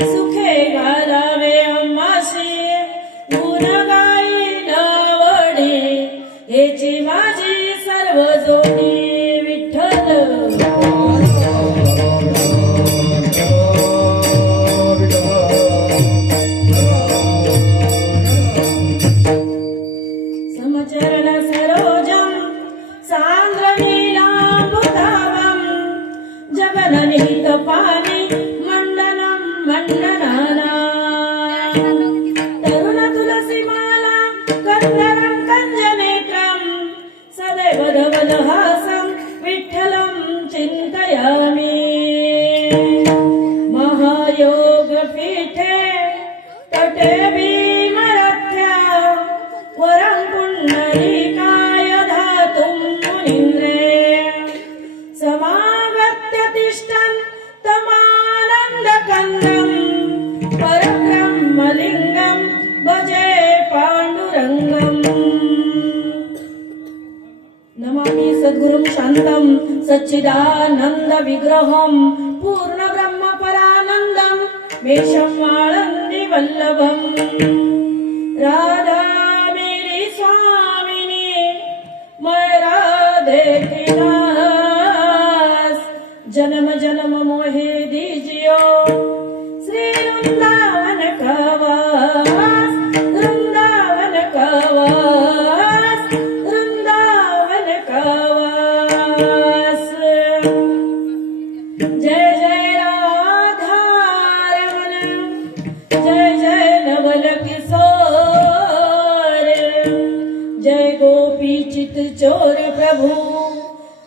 सुखे घालावे आम्हाशी गुण गाईलावडी हेची माझी सर्व जोडी विठ्ठल समचरण सरोजम सांद्रनीलांबुधावं जगननिहित पाणी मंडनं मंडनाना तरुण तुलसीमाला कंदरं कंजनेत्रं सदैव धवलहासं विठ्ठलं चिन्तयामि महायोगपीठे तटे भीमरथ्या वरं पुण्डरीकाय धातुं मुनीन्द्रे समागत्य तिष्ठन् तमानन्दकन्दं परब्रह्मलिङ्गं भजे पाण्डुरङ्गम् नमामि सद्गुरुं शान्तं सच्चिदानन्दविग्रहं पूर्णब्रह्मपरानन्दं मेषं आळन्दी वल्लभं राधा मेरी स्वामिनी मैं राधे की दास जन्म जन्म मोहे दीजियो श्री वृंदावन का वास वृंदावन का वास वृंदावन का वास जय जय राधा रमण जय जय नवल किशोर जय गोपी चित चोर प्रभु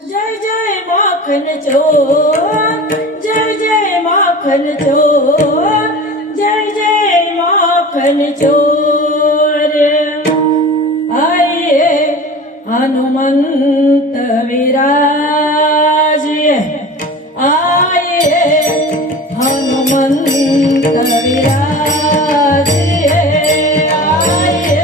जय जय माखन चोर जय जय माखन चोर जय जय माखन चोर आइए हनुमंत विराजिए आइए हनुमंत विराजिए आइए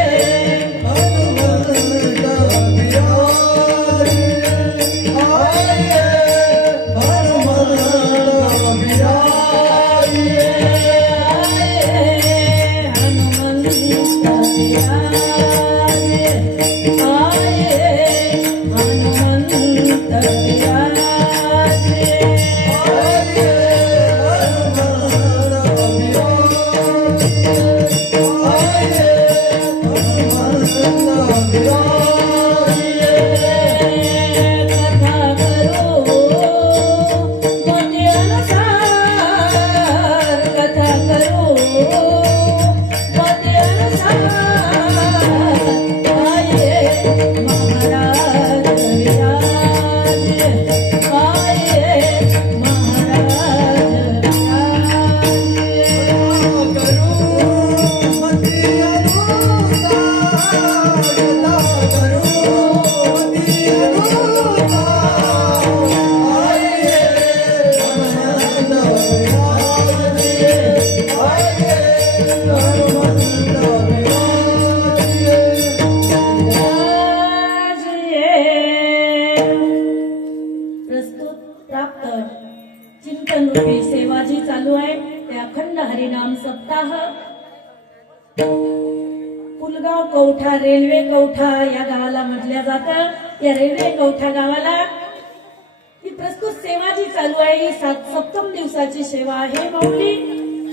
चिंतन रूपी सेवा जी चालू आहे ते अखंड हरिनाम सप्ताह पुलगाव कवठा रेल्वे कवठा या गावाला म्हटल्या जातं। या रेल्वे कवठा गावाला ही प्रस्तुत सेवा जी चालू आहे ही सप्तम दिवसाची सेवा आहे माऊली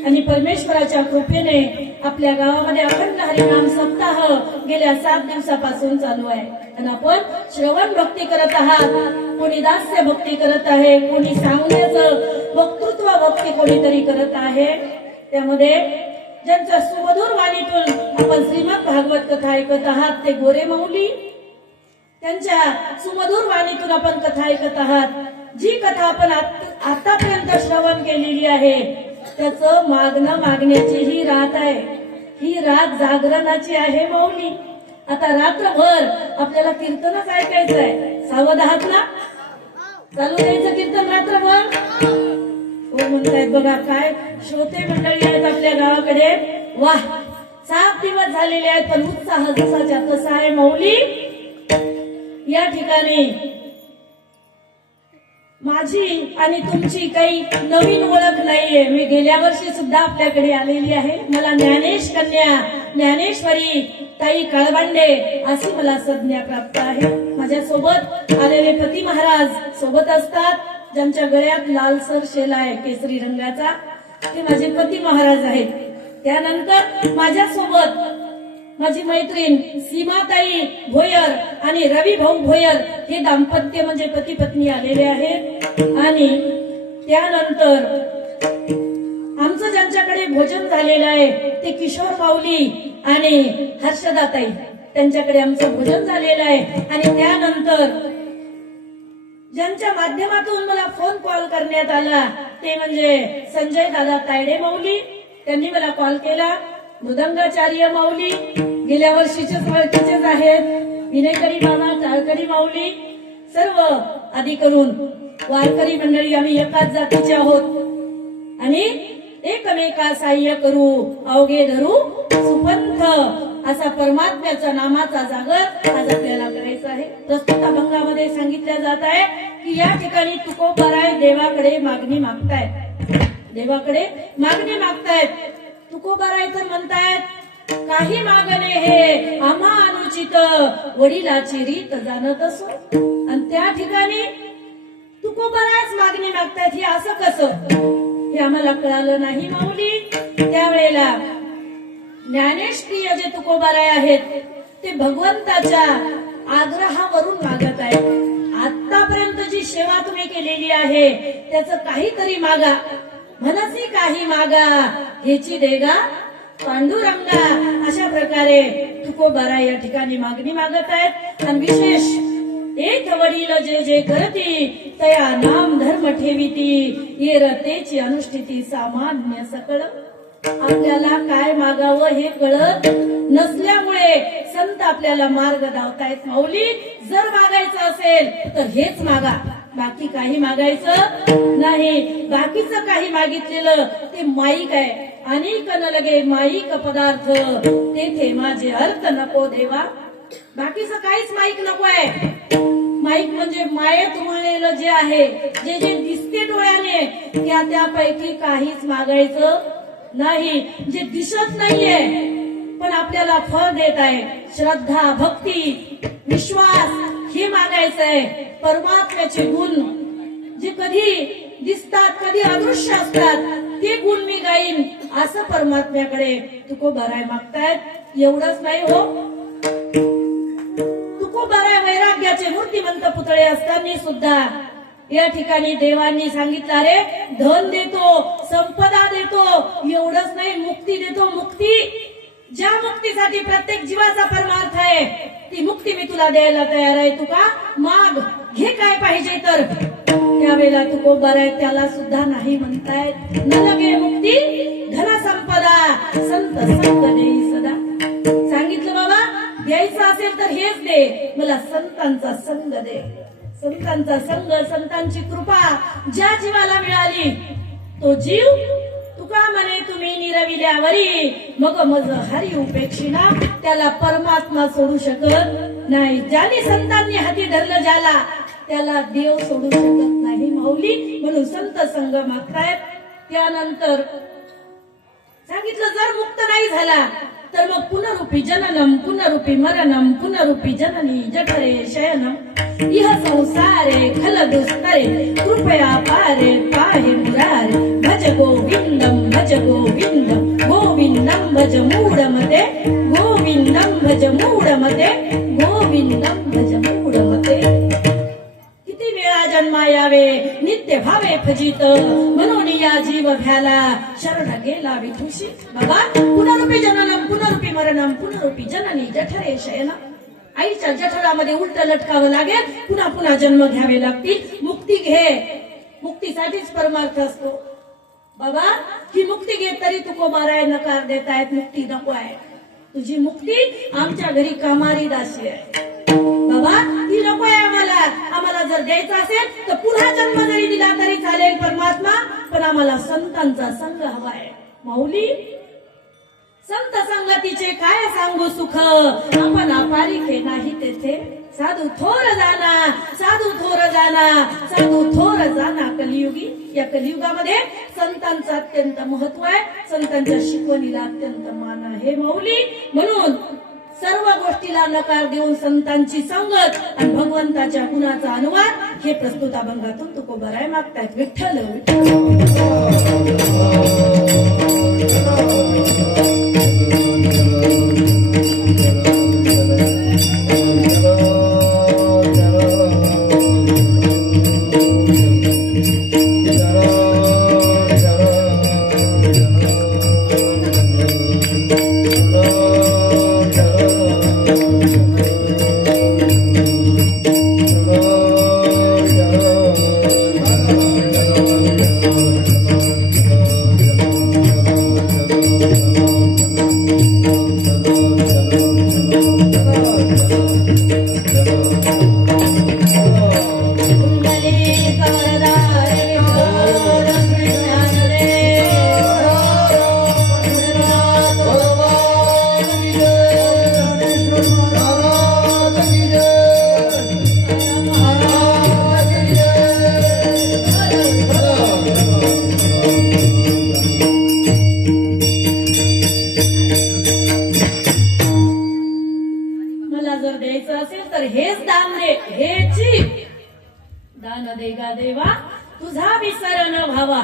आणि परमेश्वराच्या कृपेने आपल्या गावामध्ये अखंड हरिनाम सप्ताह गेल्या 7 दिवसापासून चालू आहे आणि आपण श्रवण भक्ती करत आहात, कोणी दास्य भक्ती करत आहे, कोणी सांगण्याचं वक्तृत्व भक्ती कोणीतरी करत आहे। त्यामध्ये ज्यांच्या सुमधुर वाणीतून आपण श्रीमद भागवत कथा ऐकत आहात ते गोरे माऊली, त्यांच्या सुमधुर वाणीतून आपण कथा ऐकत आहात। जी कथा आपण आतापर्यंत श्रवण केलेली आहे त्याचं मागण्याची ही रात आहे, ही रात जागरणाची आहे माऊली। आता रात्रभर आपल्याला कीर्तनच ऐकायचं आहे, सावध आहात ना? चालू द्यायचं कीर्तन रात्रभर? हो म्हणतायत बघा, काय श्रोते मंडळी आहेत आपल्या गावाकडे, वाह 7 दिवस झालेले आहेत पण उत्साह जसाच्या तसा आहे माऊली। या ठिकाणी माझी आणि तुमची काही नवीन ओळख नाहीये. मी गेल्या वर्षी सुद्धा आपल्याकडे आलेली आहे. मला ज्ञानेश कन्या ज्ञानेश्वरी ताई काळबांडे अशी मला संज्ञा प्राप्त आहे. माझ्या सोबत आलेले पती महाराज सोबत असतात, ज्यांच्या गळ्यात लालसर शेला आहे केसरी रंगाचा, ते माझे पती महाराज आहेत. त्यानंतर माझ्या सोबत माझी मैत्रीण सीमाताई भोयर आणि रवी भाऊ भोयर हे दाम्पत्य म्हणजे पती पत्नी आलेले आहेत. आणि त्यानंतर आमचं ज्यांच्याकडे भोजन झालेलं आहे ते किशोर माऊली आणि हर्षदाताई, त्यांच्याकडे आमचं भोजन झालेलं आहे. आणि त्यानंतर ज्यांच्या माध्यमातून मला फोन कॉल करण्यात आला ते म्हणजे संजय दादा तायडे माऊली, त्यांनी मला कॉल केला. मृदंगाचार्य माऊली गेल्या वर्षीचेच ओळखीचेच आहेत. विनयकरी बाबा टाळकरी माऊली, सर्व आदी करून वारकरी मंडळी आम्ही एकाच जातीचे आहोत आणि एकमेका साह्य करू अवघे धरू सुपंथ असा परमात्म्याचा नामाचा जागर आज आपल्याला करायचा आहे. प्रस्तुत अभंगामध्ये सांगितल्या जात आहे की या ठिकाणी तुकोबाराय देवाकडे मागणी मागतायत, देवाकडे मागणी मागतायत. तुकोबाराय तर म्हणतायत काही मागणे हे आम्हा अनुचित वडिलाची रीत जाणत असो. आणि त्या ठिकाणी तुकोबारायच मागणी मागतायत, हे असं कसं हे आम्हाला कळालं नाही माऊली. त्यावेळेला ज्ञानेश्वरीय जे तुकोबाराय आहेत ते भगवंताच्या आग्रहावरून मागत आहेत. आतापर्यंत जी सेवा तुम्ही केलेली आहे त्याचं काहीतरी मागा, मनसी काही मागा हेची देगा पांडुरंगा, अशा प्रकारे तुकोबाराय या ठिकाणी मागणी मागत आहेत. आणि विशेष एक वडील जे जे करती तया नाम धर्म ठेविती ये रतेची अनुष्ठिती सामान्य सकळ. आपल्याला काय मागावं हे कळत नसल्यामुळे संत आपल्याला मार्ग दावतायत. माऊली जर मागायचं असेल तर हेच मागा, बाकी काही मागायचं नाही. बाकीचं काही मागितलेलं ते माईक आहे. अनेक न लगे माईक पदार्थ तेथे माझे अर्थ नको देवा. बाकीचं काहीच माईक नको आहे. माईक म्हणजे मायेत उमळलेलं जे आहे, जे जे दिसते डोळ्याने त्यापैकी काहीच मागायचं नाही. जे दिसत नाहीये पण आपल्याला फळ देत आहे, श्रद्धा भक्ती विश्वास हे मागायचं आहे. परमात्म्याचे गुण जे कधी दिसतात कधी अदृश्य असतात ते गुण मी गाईन असं परमात्म्याकडे तुकोबाराय मागतायत. एवढंच नाही हो, तुकोबाराय वैराग्याचे मूर्तिमंत पुतळे असताना सुद्धा या ठिकाणी देवांनी सांगितलं रे धन देतो संपदा देतो, एवढंच नाही मुक्ती देतो. मुक्ती ज्या मुक्तीसाठी प्रत्येक जीवाचा परमार्थ आहे ती मुक्ती मी तुला द्यायला तयार आहे. तुका माग घे काय पाहिजे तर. त्यावेळेला तुकोबाराय त्याला सुद्धा नाही म्हणतायत. न लगे मुक्ती धन संपदा संत संत देई सदा. सांगितलं बाबा द्यायचं असेल तर हेच दे, मला संतांचा संग दे. संतांचा संग संतांची कृपा ज्या जीवाला मिळाली तो जीव तुका म्हणे तुम्ही निरविल्यावरी मग मज हरी उपेक्षिना. त्याला परमात्मा सोडू शकत नाही. ज्याने संतांनी हाती धरलं ज्याला त्याला देव सोडू शकत नाही माऊली. म्हणून संत संग मागतायत. त्यानंतर सांगितलं जर मुक्त नाही झाला तर मग पुनरूपी जननम पुनरूपी मरणम पुनरूपी जननी जठरे शयनम इह संसारे खल दुस्तरे कृपया पारे पाहि मुरारे भज गोविंदम गोविंदम भज मूढमते गोविंदम भज मूढमते गोविंदम भज मूढमते. किती वेळा जन्मा यावे नित्य भावे फजित म्हणून या जीव भ्याला शरण गेला विठुशी. बाबा पुनरूपी जननम पुनरूपी मरणम पुनरूपी जननी जठरे शयनम. आईच्या जठरामध्ये उलट लटकावं लागेल, पुन्हा पुन्हा जन्म घ्यावे लागतील. मुक्ती घे, मुक्तीसाठीच परमार्थ असतो. बाबा ही मुक्ती घे तरी तुकोबाराय नकार देतायत. मुक्ती नको आहे, तुझी मुक्ती आमच्या घरी कामारी दासी आहे. बाबा ती नको आहे आम्हाला. आम्हाला जर द्यायचं असेल तर पुन्हा जन्म जरी दिला तरी चालेल परमात्मा, पण आम्हाला संतांचा संग हवा आहे. माऊली संत संगतीचे काय सांगू सुख, आपण अपारिखे नाही तेथे. साधू थोर जाना, साधू थोर जाना, साधू थोर जाना कलियुगी. या कलियुगामध्ये संतांचं अत्यंत महत्व आहे, संतांच्या शिकवणीला अत्यंत मान आहे मौली. म्हणून सर्व गोष्टीला नकार देऊन संतांची संगत आणि भगवंताच्या गुणाचा अनुवाद हे प्रस्तुत अभंगातून तुकोबाराय मागतायत. विठ्ठल दान देगा देवा तुझा विसर न व्हावा.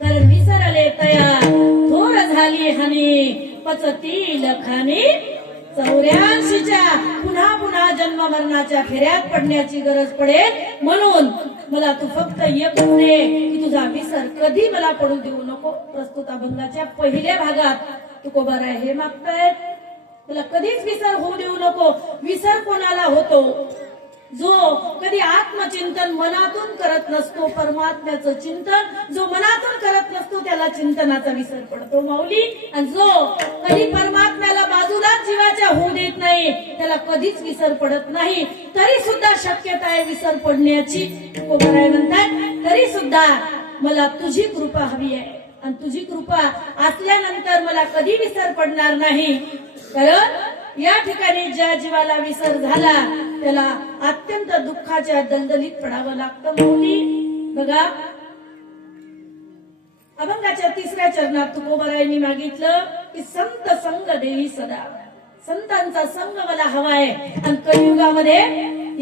कारण विसरले तया थोर झाली हानी, पचती लखानी 84च्या पुन्हा पुन्हा जन्म मरणाच्या फेऱ्यात पडण्याची गरज पडेल. म्हणून मला तू फक्त एकच दे की तुझा विसर कधी मला पडू देऊ नको. प्रस्तुत अभंगाच्या पहिल्या भागात तुकोबाराय हे मागतायत, मला कधीच विसर होऊ देऊ नको. विसर कोणाला होतो? जो कधी आत्मचिंतन मनातून करत नसतो, परमात्म्याचं चिंतन जो मनातून करत नसतो त्याला चिंतनाचा विसर पडतो माऊली. आणि जो कधी परमात्म्याला बाजूला जीवाच्या होऊ देत नाही त्याला कधीच विसर पडत नाही. तरी सुद्धा शक्यता आहे विसर पडण्याची. तुकोबाराय म्हणतात तरी सुद्धा मला तुझी कृपा हवी आहे आणि तुझी कृपा असल्यानंतर मला कधी विसर पडणार नाही. कारण या ठिकाणी ज्या जीवाला विसर झाला त्याला अत्यंत दुःखाच्या दलदलीत पडावं लागतं मौली. बघा अभंगाच्या 3ऱ्या चरणात तुकोबारायांनी मागितलं की संत संग देवी सदा. संतांचा संग मला हवाय आणि कलियुगामध्ये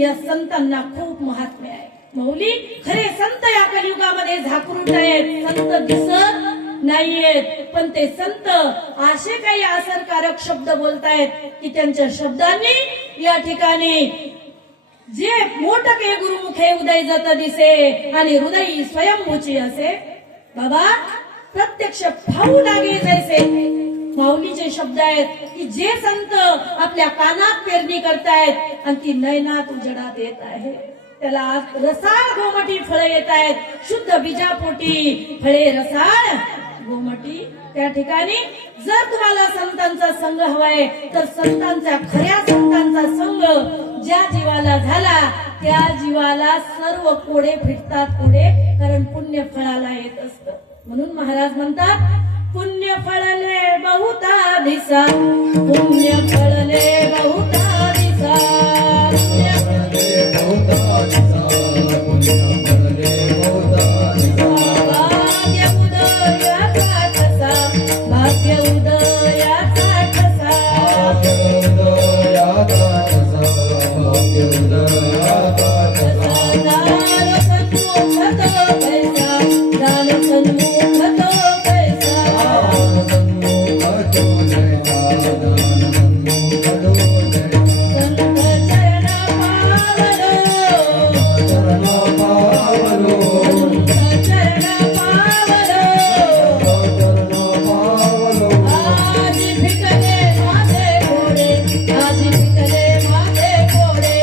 या संतांना खूप महात्म्य आहे मौली. खरे संत या कलियुगामध्ये झाकरूट आहेत, संत दिसत नाहीयेत, पण ते संत असे काही असरकारक शब्द बोलतायत की त्यांच्या शब्दांनी या ठिकाणी जे मोठके गुरुमुखे उदय जात दिसे आणि हृदय स्वयंभूची असे. बाबा प्रत्यक्ष फाऊ लागे जैसे माऊलीचे शब्द आहेत की जे संत आपल्या कानात पेरणी करतायत आणि ती नयनात उजडात येत आहे. त्याला रसाळ गोमटी फळे येत आहेत, शुद्ध बीजापोटी फळे रसाळ गोमटी. त्या ठिकाणी जर तुम्हाला संतांचा संग हवाय तर संतांचा खऱ्या संतांचा संग ज्या जीवाला झाला त्या जीवाला सर्व कोडे फिटतात कोडे, कारण पुण्य फळाला येत असतं. म्हणून महाराज म्हणतात पुण्य फळले बहुता दिसा, पुण्य फळले बहुता दिसा, पुण्य फळले बहुता दिसा, पुण्य फळले बहुता दिसा. भाग्य उदयाचा ठसा, भाग्य उदयाचा ठसा, भाग्य उदयाचा ठसा, भाग्य उदयाचा ठसा. दान सन्मुख तो पैसा, दान सन्मुख तो पैसा, दान सन्मुख तो पैसा, दान सन्मुख तो पैसा. संत चरण पावलो, चरण पावलो, संत चरण पावलो, चरण पावलो. आज फिटले माझे घोडे, आज फिटले माझे घोडे,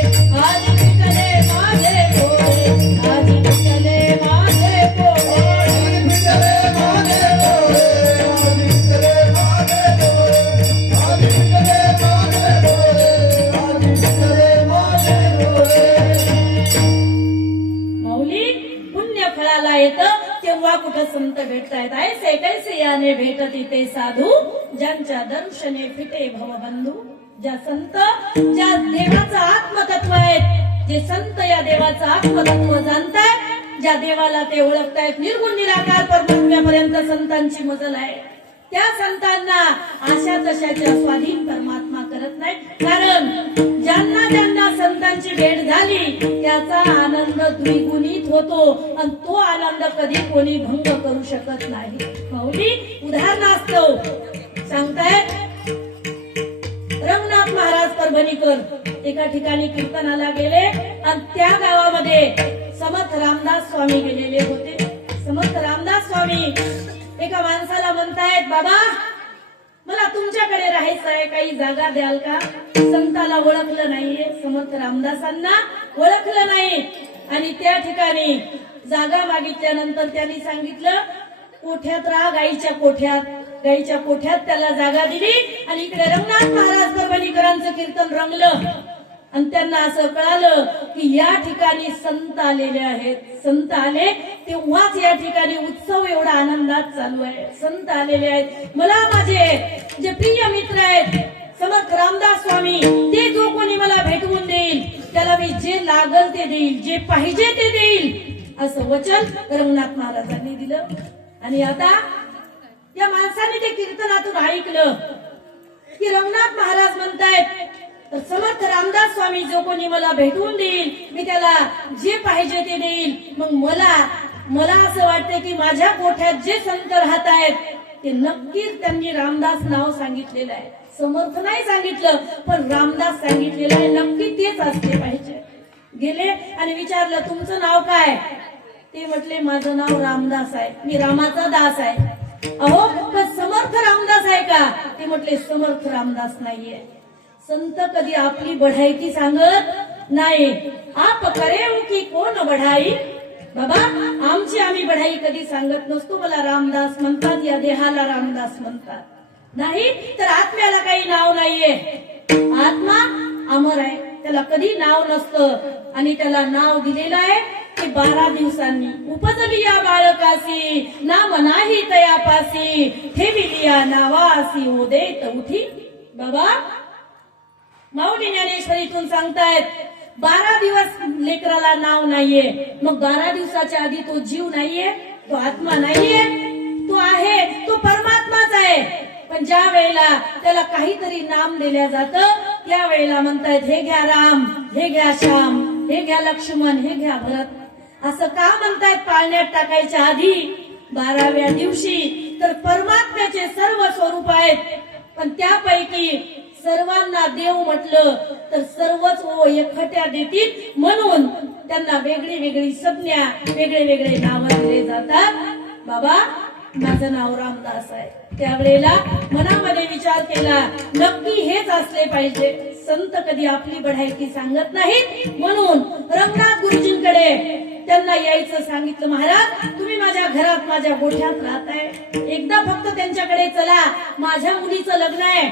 आज फिटले माझे घोडे, आज फिटले माझे घोडे, आज फिटले माझे घोडे, आज फिटले माझे घोडे, आज फिटले माझे घोडे, आज फिटले माझे घोडे. माऊली पुण्य फळाला येतं तेव्हा कुठं संत भेटतायत. ऐसे कैसे याने भेटती ते साधू ज्यांच्या दर्शने फिटे भवबंधू, ज्या संत ज्या देवाचं आत्मतत्व आहे, जे संत या देवाचं आत्मतत्व जाणतायत, ज्या देवाला ते ओळखतायत, निर्गुण निराकार परमात्म्यापर्यंत संतांची मजल आहे, त्या संतांना अशा तशाच्या स्वाधीन परमात्मा करत नाही. कारण ज्यांना ज्यांना संतांची भेट झाली त्याचा आनंद द्विगुणित होतो आणि तो आनंद कधी कोणी भंग करू शकत नाही. माऊली उदाहरणास्तव सांगतायत, रंगनाथ महाराज परभणीकर एका ठिकाणी कीर्तनाला गेले आणि त्या गावामध्ये समर्थ रामदास स्वामी गेलेले होते. समर्थ रामदास स्वामी एका माणसाला म्हणतायत, बाबा मला तुमच्याकडे राहायचं आहे, काही जागा द्याल का? संताला ओळखलं नाहीये, समर्थ रामदासांना ओळखलं नाही आणि त्या ठिकाणी जागा मागितल्यानंतर त्यांनी सांगितलं, कोठ्यात राहा, गाईच्या कोठ्यात. गाईच्या कोठ्यात त्याला जागा दिली आणि इकडे रंगनाथ महाराज परभणीकरांचं कीर्तन रंगलं आणि त्यांना असं कळालं की या ठिकाणी संत आलेले आहेत. संत आले तेव्हाच या ठिकाणी उत्सव एवढा आनंदात चालू आहे. संत आलेले आहेत. मला माझे जे प्रिय मित्र आहेत समर्थ रामदास स्वामी, ते जो कोणी मला भेटवून देईल त्याला मी जे लागल ते देईल, जे पाहिजे ते देईल, असं वचन रंगनाथ महाराजांनी दिलं. आणि आता या माणसाने ते कीर्तनातून ऐकलं की रंगनाथ महाराज म्हणतायत, तर समर्थ रामदास स्वामी जो कोणी मला भेटवून देईल मी त्याला जे पाहिजे ते देईल. मग मला असं वाटतं की माझ्या कोठ्यात जे संत राहत आहेत ते नक्कीच त्यांनी रामदास नाव सांगितलेलं आहे. समर्थ नाही सांगितलं पण रामदास सांगितलेलं आहे, नक्की तेच असले पाहिजे. गेले आणि विचारलं, तुमचं नाव काय? ते म्हटले, माझं नाव रामदास आहे, मी रामाचा दास आहे. अहो पण समर्थ रामदास आहे का? ते म्हटले, समर्थ रामदास नाहीये. संत कधी आपली बढायकी सांगत नाही. आप करे की कोण बढाई? बाबा आम्ही बढाई कधी सांगत नसतो. मला रामदास म्हणतात, या देहाला रामदास म्हणतात. नाही तर आत्म्याला काही नाव नाहीये. आत्मा अमर आहे, त्याला कधी नाव नसतं आणि त्याला नाव दिलेलं आहे ते 12 दिवसांनी. उपजली या बाळकासी, नाम नाही तयापासी, ठेविली या नावासी, उदेत उठी. बाबा माऊली ज्ञानेश्वरीतून सांगतायत, 12 दिवस लेकराला नाव नाहीये. मग 12 दिवसाच्या आधी तो जीव नाहीये, तो आत्मा नाहीये, तो आहे, तो परमात्माच आहे. पण ज्या वेळेला त्याला काहीतरी नाम दिल्या जातं त्यावेळेला म्हणतायत, हे घ्या राम, हे घ्या श्याम, हे घ्या लक्ष्मण, हे घ्या भरत. असं का म्हणतायत? पाळण्यात टाकायच्या आधी 12व्या दिवशी. तर परमात्म्याचे सर्व स्वरूप आहेत पण त्यापैकी सर्वांना देव म्हटलं तर सर्वच एकखट्या देतील, म्हणून त्यांना वेगळी वेगळी संज्ञा, वेगळे वेगळे नाव दिले जातात. बाबा माझं नाव रामदास आहे. त्यावेळेला मनामध्ये विचार केला, नक्की हेच असले पाहिजे. संत कधी आपली बढायकी सांगत नाही, म्हणून रंगनाथ गुरुजींकडे त्यांना यायचं सांगितलं. महाराज तुम्ही माझ्या घरात माझ्या गोठ्यात राहताय, एकदा फक्त त्यांच्याकडे चला, माझ्या मुलीचं लग्न आहे,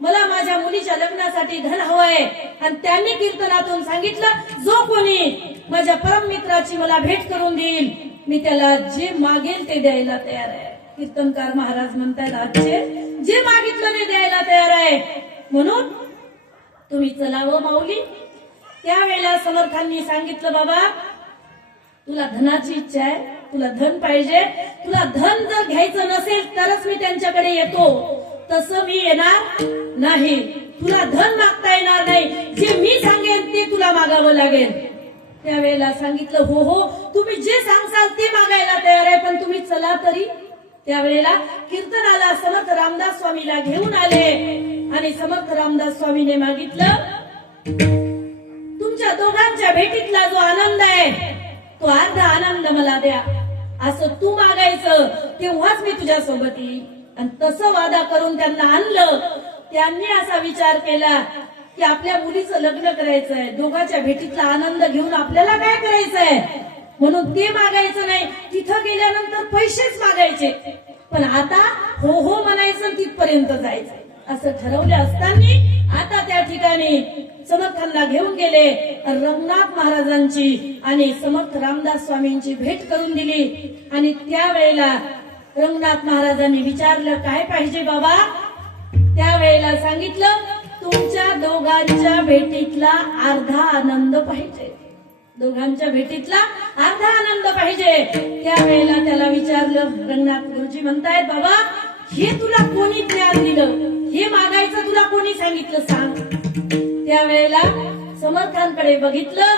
मला माझ्या मुलीच्या लग्नासाठी धन हवंय. आणि त्यांनी कीर्तनातून सांगितलं, जो कोणी माझ्या परम मित्राची मला भेट करून देईल मी त्याला जे मागेल ते द्यायला तयार आहे. कीर्तनकार महाराज म्हणतात, आजचे जे मागितलं ते द्यायला तयार आहे, म्हणून तुम्ही चलावं माऊली. त्यावेळेला समर्थांनी सांगितलं, बाबा तुला धनाची इच्छा आहे, तुला धन पाहिजे, तुला धन जर घ्यायचं नसेल तरच मी त्यांच्याकडे येतो, तसं मी येणार नाही. तुला धन मागता येणार नाही, जे मी सांगेन ते तुला मागावं लागेल. त्यावेळेला सांगितलं, हो हो तुम्ही जे सांगसाल ते मागायला तयार आहे, पण तुम्ही चला तरी. त्यावेळेला कीर्तनाला समर्थ रामदास स्वामीला घेऊन आले आणि समर्थ रामदास स्वामीने मागितलं, तुमच्या दोघांच्या भेटीतला जो आनंद आहे तो अर्धा आनंद मला द्या. असं तू मागायचं, तेव्हाच मी तुझ्या सोबत येईल. आणि तसं वादा करून त्यांना आणलं. त्यांनी असा विचार केला की आपल्या मुलीचं लग्न करायचंय, दोघांच्या भेटीतला आनंद घेऊन आपल्याला काय करायचंय, म्हणून ते मागायचं नाही. तिथं गेल्यानंतर पैसेच मागायचे, पण आता हो हो म्हणायचं, तिथपर्यंत जायचं असं ठरवलं असताना आता त्या ठिकाणी समर्थांना घेऊन गेले. रंगनाथ महाराजांची आणि समर्थ रामदास स्वामींची भेट करून दिली. आणि त्यावेळेला रंगनाथ महाराजांनी विचारलं, काय पाहिजे बाबा? त्यावेळेला सांगितलं तुमच्या दोघांच्या भेटीतला अर्धा आनंद पाहिजे, दोघांच्या भेटीतला अर्धा आनंद पाहिजे. त्यावेळेला त्याला विचारलं, रंगनाथ गुरुजी म्हणतायत बाबा हे तुला कोणी ज्ञान दिलं, हे मागायचं तुला कोणी सांगितलं सांग. त्यावेळेला समर्थांकडे बघितलं,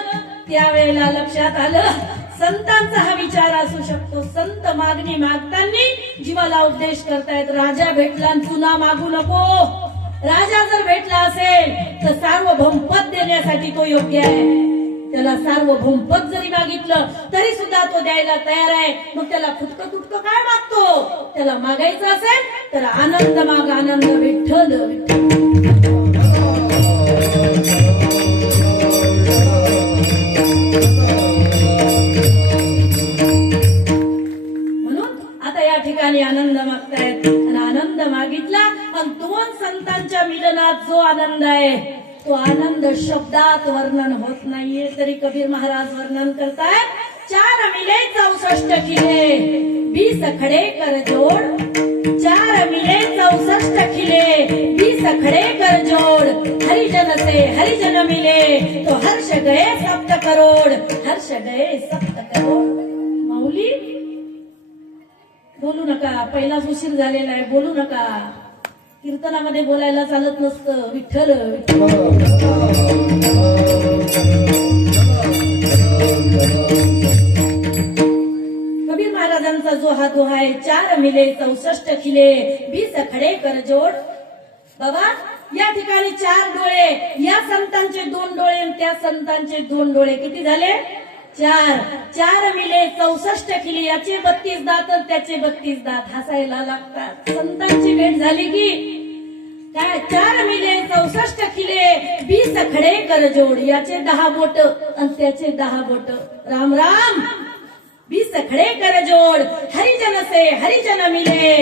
त्यावेळेला लक्षात आलं संतांचा हा विचार असू शकतो. संत मागणी मागताना जीवाला उपदेश करतायत, राजा भेटला आणि चुना मागू नको. राजा जर भेटला असेल तर सार्वभौम पद देण्यासाठी तो योग्य आहे. त्याला सार्वभौम पद जरी मागितलं तरी सुद्धा तो द्यायला तयार आहे. मग त्याला फुटकं तुटकं काय मागतो? त्याला मागायचं असेल तर आनंद माग, आनंद. विठ्ठल विठ्ठल. ठिकाणी आनंद मागतायत आणि आनंद मागितला आणि दोन संतांच्या मिलनात जो आनंद आहे तो आनंद शब्दात वर्णन होत नाहीये. तरी कबीर महाराज वर्णन करतायत, 4 मिले 64 खिले 20 खडे कर जोड, 4 मिले 64 खिले 20 खडे कर जोड, हरिजन से हरिजन मिले तो हर्ष गए 7 करोड, हर्ष गए 7 करोड. माऊली बोलू नका, पहिलाच उशीर झालेला आहे, बोलू नका. कीर्तनामध्ये बोलायला चालत नसतं. विठ्ठल कबीर महाराजांचा जो हा दोहा आहे, 4 मिले 64 खिले 20 खडे कर जोड. बाबा या ठिकाणी 4 डोळे, या संतांचे 2 डोळे आणि त्या संतांचे 2 डोळे किती झाले? 4. 4 मिले 64 खिले, याचे 32 दात त्याचे 32 दात. हसायला लागतात. संतांची भेट झाली की काय? 4 मिले 64 खिले 20 खडे कर जोड, याचे 10 बोट आणि त्याचे 10 बोट. राम राम 20 खडे कर जोड, हरिजन से हरिजन मिले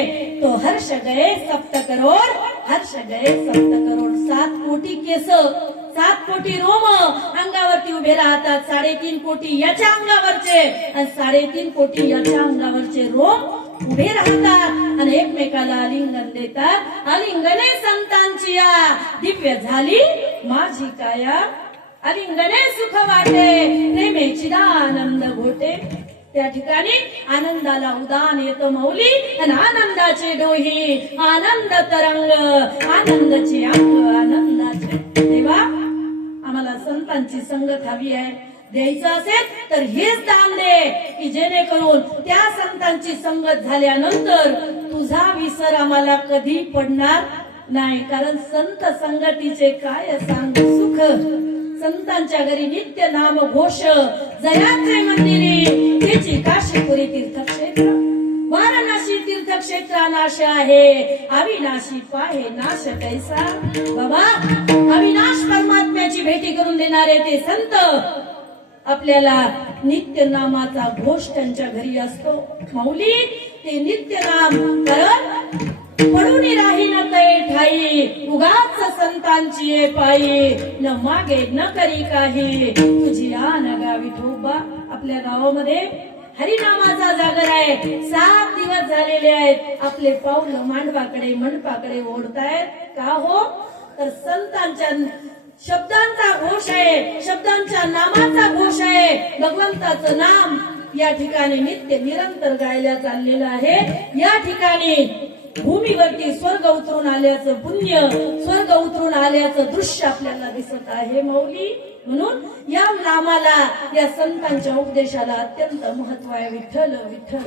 तो हर्ष गए 7 करोड, हर्ष गए 7 करोड. 7 कोटी केस, 7 कोटी रोम अंगावरती उभे राहतात. 3.5 कोटी याच्या अंगावरचे आणि 3.5 कोटी याच्या अंगावरचे रोम उभे राहतात आणि एकमेकाला आलिंगन देतात. आलिंगने संतांची या दिव्य झाली माझी काया, आलिंगने सुख वाटे प्रेमेची आनंद घोटे. त्या ठिकाणी आनंदाला उदान येतं माऊली आणि आनंदाचे डोही, आनंद तरंग, आनंदाचे अंग, आनंदाचे. देवा आम्हाला संतांची संगत हवी आहे. द्यायचं असेल तर हेच दान दे की जेणेकरून त्या संतांची संगत झाल्यानंतर तुझा विसर आम्हाला कधी पडणार नाही. कारण संत संगतीचे काय सांग सुख. संतांच्या घरी नित्य नाम घोष, जयाचे मंदिरी त्याची काशीपुरी तीर्थक्षेत्र, वाराणसी तीर्थक्षेत्रा नाश आहे, अविनाशी पाहे नाश कैसा. बाबा अविनाश परमात्म्याची भेटी करून देणारे ते संत आपल्याला नित्य नामाचा घोष त्यांच्या घरी असतो. माऊली ते नित्य नाम कारण पडून राही न तये ठाई, उगाच संतांची पायी, न मागे न करी काही तुझी आन गावी ठोबा. आपल्या गावामध्ये हरिनामाचा जागर आहे. 7 दिवस झालेले आहेत. आपले पाऊल मांडवाकडे मंडपाकडे ओढतायत. का हो? तर संतांच्या शब्दांचा घोष आहे, शब्दांच्या नामाचा घोष आहे. भगवंताचं नाम या ठिकाणी नित्य निरंतर गायला चाललेलं आहे. या ठिकाणी भूमीवरती स्वर्ग उतरून आल्याचं पुण्य, स्वर्ग उतरून आल्याचं दृश्य आपल्याला दिसत आहे माऊली. म्हणून या नामाला, या संतांच्या उपदेशाला अत्यंत महत्व आहे. विठ्ठल विठ्ठल.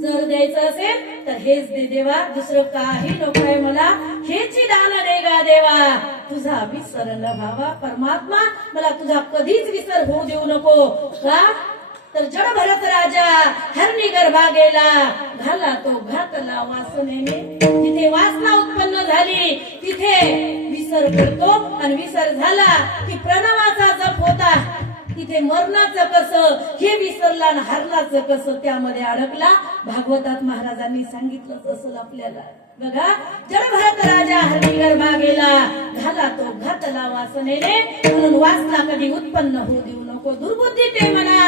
जर द्यायचं असेल तर हेच दे देवा, दुसरं काही नको आहे मला. हेची दान दे गा देवा, तुझा विसर न भावा. परमात्मा मला तुझा कधीच विसर होऊ देऊ नको. का? तर जड भरत राजा हरणी गर्भा गेला, घाला तो घातला वासनेने. जिथे वासना उत्पन्न झाली तिथे विसर पडतो आणि विसर झाला की प्रणवाचा जप होता. तिथे मरणाचं कसं, हे विसरला आणि हरणाचं कसं त्यामध्ये अडकला. भागवतात महाराजांनी सांगितलंच असेल आपल्याला. बघा, जडभरत राजा हरणी गर्भा गेला, घाला तो घातला वासनेने, म्हणून वासना कधी उत्पन्न होऊ देऊ नको. दुर्बुद्धी ते म्हणा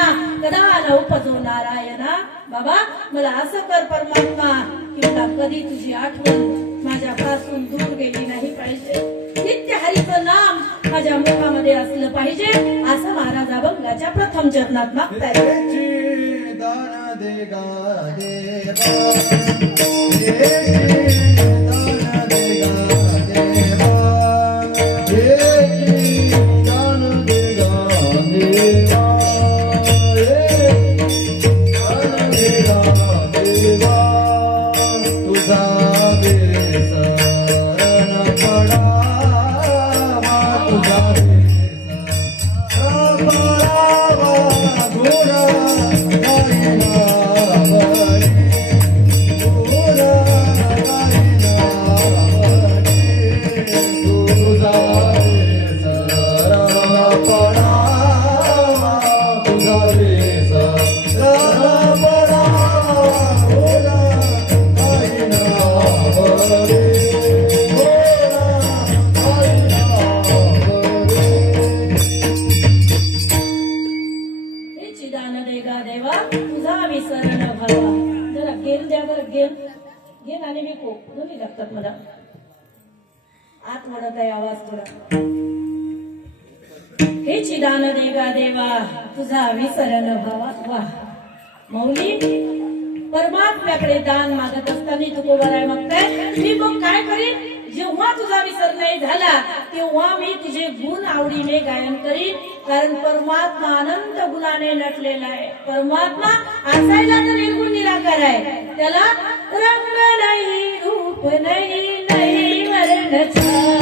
कदा न उपजो नारायणा. बाबा, मला असं कर परमात्मा की मला कधी तुझी आठवण माझ्यापासून दूर गेली नाही पाहिजे. नित्य हरीचं नाम माझ्या मुखामध्ये असलं पाहिजे, असं महाराज अभंगाच्या प्रथम चरणात मागताय. दान देगा देवा, घेन आणि विको दोन्ही लागतात मला. आत म्हणत आहे आवाज थोडा. हे चिदान देगा देवा, तुझा विसरण भावा. वा मौली, परमात्म्याकडे दान मागत असताना तू कोणाला मागताय? मी मग काय करीन? जेव्हा तुझा विसर नाही झाला तेव्हा मी तुझे गुण आवडीने गायन करीन. कारण परमात्मा अनंत गुणाने नटलेला आहे. परमात्मा असायला तर निर्गुण निराकार आहे. त्याला रंग नाही, रूप नाही, नाही वर्ण छाया.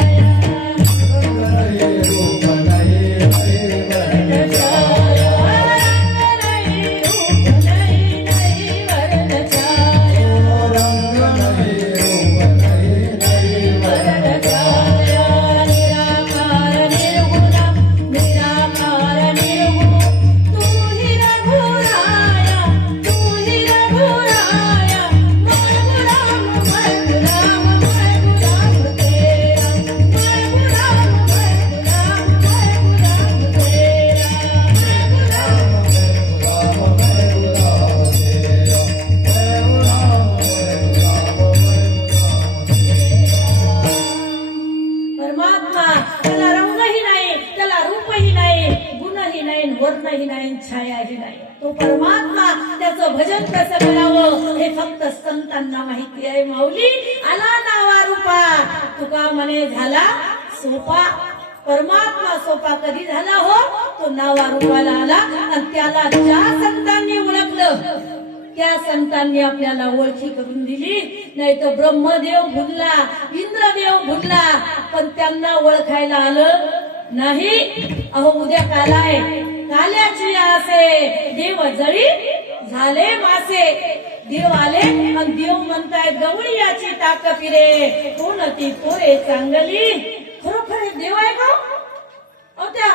वर्णही नाही, छायाही नाही. तो परमात्मा, त्याचं भजन कसं करावं हे फक्त संतांना माहिती आहे. माऊली, आला नावा रूपा, तुका म्हणे झाला सोपा. परमात्मा सोपा कधी झाला हो? तो नावा रूपाला आला. आणि त्याला ज्या संतांनी ओळखलं त्या संतांनी आपल्याला ओळखी करून दिली. नाही तर ब्रह्मदेव भुलला, इंद्रदेव भुलला, पण त्यांना ओळखायला आलं नाही. अहो, उद्या काल आहे, काल्याची आसे देव जळी झाले मासे. देव आले आणि देव म्हणतायत गवळीयाची ताक फिरे, कोणती पोरे चांगली. खरोखर हे देव आहे का? त्या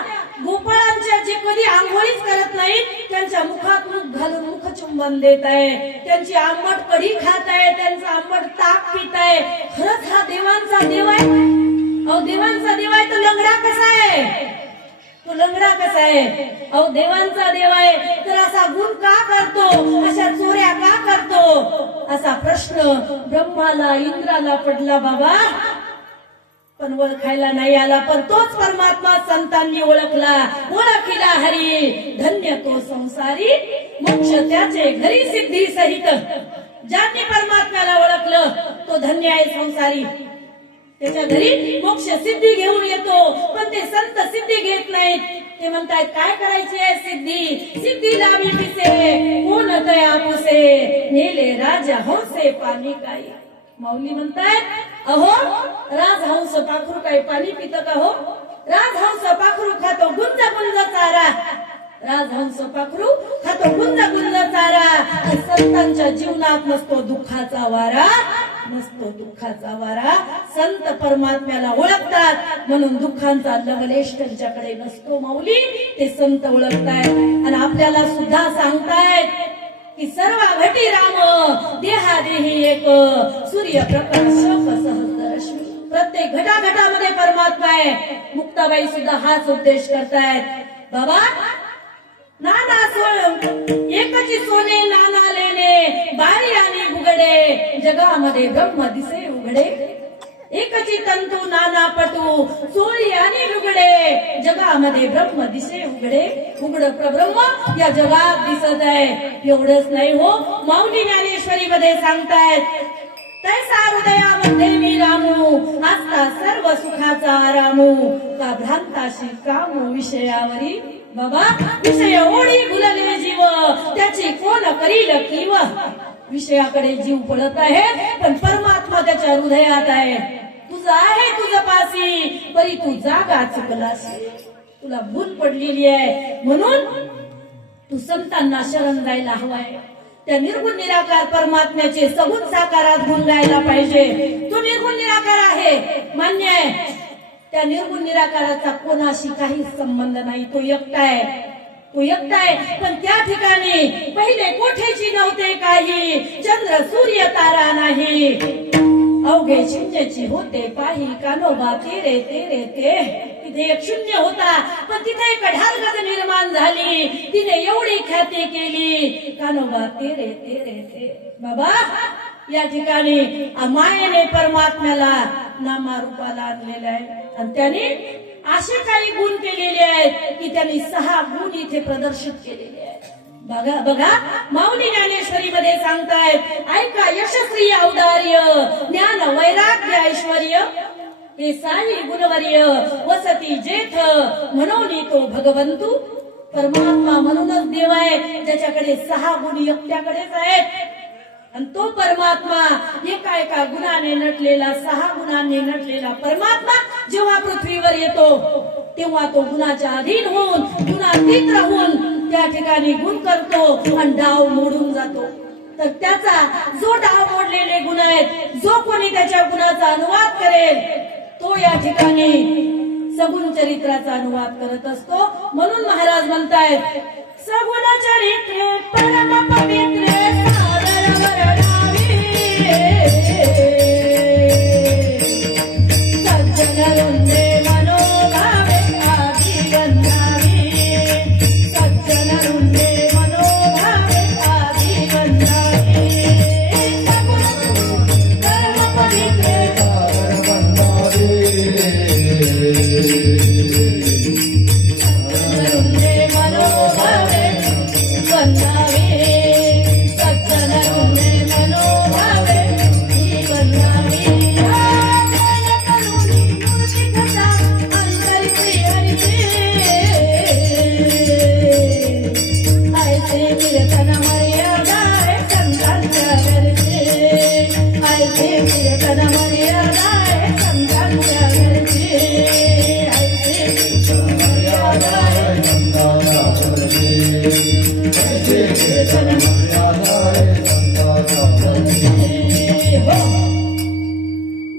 गोपाळांच्या जे कधी आंघोळीच करत नाहीत त्यांच्या मुखात मुख घालून मुखचुंबन देत आहे, त्यांची आंबट कढी खात आहे, त्यांचं आंबट ताक पित आहे. खरंच हा देवांचा देव आहे? अहो, देवांचा देव आहे तो लंगडा कसा आहे? तो लंगडा कसा आहे? अहो, देवांचा देव आहे तर असा गुण का करतो? अशा चोऱ्या का करतो? असा प्रश्न ब्रह्माला इंद्राला पडला बाबा. पण ओळखायला नाही आला. पण तोच परमात्मा संतांनी ओळखला. ओळखीला हरी धन्य तो संसारी, मोक्ष त्याचे घरी सिद्धी सहित. ज्यांनी परमात्म्याला ओळखलं तो धन्य आहे संसारी. त्याच्या घरी मोक्ष सिद्धी घेऊन येतो. पण ते संत सिद्धी घेत नाहीत. ते म्हणतात काय करायची आहे सिद्धी? सिद्धी लावी पिसे, कोण दया पुसे, नेले राजा हंसे पाणी काय. माऊली म्हणतायत अहो, राजहंस पाखरू काही पाणी पित का हो? राजहंस पाखरू खातो गुंज गुंज चारा. राजहंस पाखरू खातो गुंज गुंज चारा. संतांच्या जीवनात नसतो दुःखाचा वारा, नसतो दुःखाचा वारा. संत परमात्म्याला ओळखतात म्हणून दुःखांचा लवलेश त्यांच्याकडे नसतो. माऊली, ते संत ओळखतायत आणि आपल्याला सुद्धा सांगतायत की सर्व घटी राम देहादेही एक सूर्य प्रकाश सहस्ररश्मी. प्रत्येक घटाघटामध्ये परमात्मा आहे. मुक्ताबाई सुद्धा हाच उपदेश करतायत. बाबा नाना एकची सोने नाना लेणे बारी आणि बुगडे जगामध्ये ब्रह्म दिसे उघडे. एकची तंतू नाना पटू चोळी आणि लुगडे जगामध्ये ब्रह्म दिसे उघडे. उघड प्रब्रह्म या जगात दिसत आहे. एवढंच नाही हो, माऊली ज्ञानेश्वरी मध्ये सांगतायत तैसा हृदयामध्ये मी रामू आस्था सर्व सुखाचा आरामू का भ्रांताशी कामू विषयावरी. बाबा विषय ओढी भुलले जीव त्याची कोण करील कीव. विषयाकडे जीव पळत आहे पण परमात्मा त्याच्या हृदयात आहे. तुझं आहे तुझं पासी परी तू जागा चुकलासी. तुला भूल पडलेली आहे म्हणून तू संतांना शरण जायला हवाय. त्या निर्गुण निराकार परमात्म्याचे सगुण साकारात गुण गायला पाहिजे. तो निर्गुण निराकार आहे मान्य आहे. त्या निर्गुण निराकाराचा कोणाशी काहीच संबंध नाही. तो एकटा आहे. तो एकटा आहे. पण त्या ठिकाणी पहिले कोठेची नव्हते काही चंद्र सूर्य तारा नाही. अवघे चिंचेची होते पाही कानोबा तेरे तेरे ते. तिथे एक शून्य होता पण तिथे एक ढालगत निर्माण झाली. तिने एवढी ख्याती केली कानोबा तेरे तेरे ते. बाबा या ठिकाणी मायेने परमात्म्याला नामारूपाला आणलेलं आहे आणि त्याने असे काही गुण केलेले आहेत की त्यांनी 6 गुण इथे प्रदर्शित केलेले आहेत. बघा बघा माऊली ज्ञानेश्वरी मध्ये सांगतायत ऐका यशस्वी औदार्य ज्ञान वैराग्य ऐश्वर्य हे 6 गुणवर्य वसती जेठ म्हणून तो भगवंतू. परमात्मा म्हणूनच देव आहे ज्याच्याकडे 6 गुण एकट्याकडेच आहेत. आणि तो परमात्मा एका एका गुणाने नटलेला 6 गुणांनी नटलेला परमात्मा जेव्हा पृथ्वीवर येतो तेव्हा तो गुणाच्या अधीन होऊन गुणातीत राहून त्या ठिकाणी गुण करतो आणि डाव मोडून जातो. तर त्याचा जो डाव मोडलेले गुण आहेत जो कोणी त्याच्या गुणाचा अनुवाद करेल तो या ठिकाणी सगुण चरित्राचा अनुवाद करत असतो. म्हणून महाराज म्हणतायत सगुण चरित्रे परम पवित्रे सादर वरणावी सज्जन रुंदे मनोभावे आधी गंधावी. सज्जन रुंदे मनोभावे आधी गंधावी. सगुण परम पवित्रे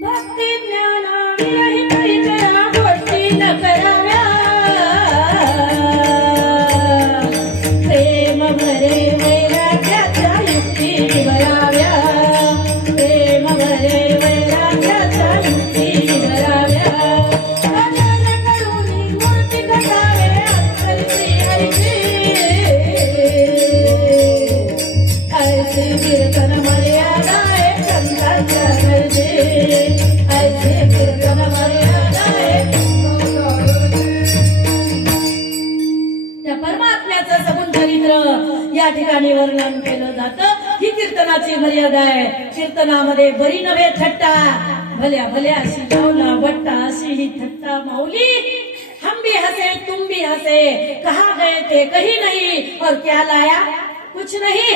भक्ती ज्ञानाविरहित इतरा गोष्टी न कराव्या. प्रेम भरे वैराग्याच्या युक्ती निवराव्या. प्रेम भरे वैराग्याच्या युक्ती निवराव्या. भजन करून मूर्ती घटावे अंतरी हरीची. ऐसे कीर्तन मर्यादा आहे संतांच्या गरजे. ऐसे कीर्तन मर्यादा आहे. त्या परमात्म्याचं सगुण चरित्र या ठिकाणी वर्णन केलं जातं. ही कीर्तनाची मर्यादा आहे. कीर्तनामध्ये बरी नव्हे थट्टा भल्या भल्या अशी लावला बट्टा अशी ही थट्टा माऊली. हम भी हंसे तुम भी हंसे कहा गए थे कहीं नहीं और क्या लाया कुछ नहीं.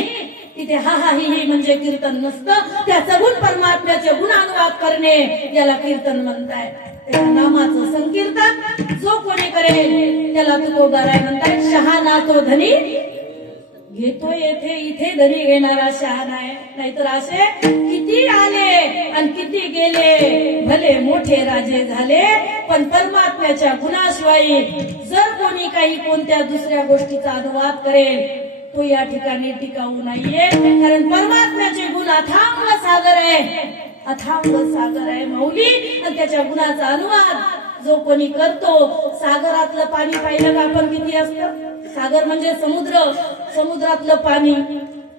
तिथे हा हा ही म्हणजे कीर्तन नसतं. त्या सगुण परमात्म्याचे गुण अनुवाद करणे याला कीर्तन म्हणताय. त्या नामाचं संकीर्तन जो कोणी करेल त्याला तुकोबाराय म्हणताय शहाणा तो धनी घेतो येथे इथे धनी घेणारा शहाणा आहे. नाहीतर असे किती आले आणि किती गेले भले मोठे राजे झाले पण परमात्म्याच्या गुणाशिवाय जर कोणी काही कोणत्या दुसऱ्या गोष्टीचा अनुवाद करेल तो या ठिकाणी टिकाऊ नाहीये, कारण परमात्म्याचे गुण अथांग सागर आहे, अथांग सागर आहे माऊली. आणि त्याच्या गुणाचा अनुवाद जो कोणी करतो, सागरातलं पाणी पाहिलं का आपण किती असतं? सागर म्हणजे समुद्र, समुद्रातलं पाणी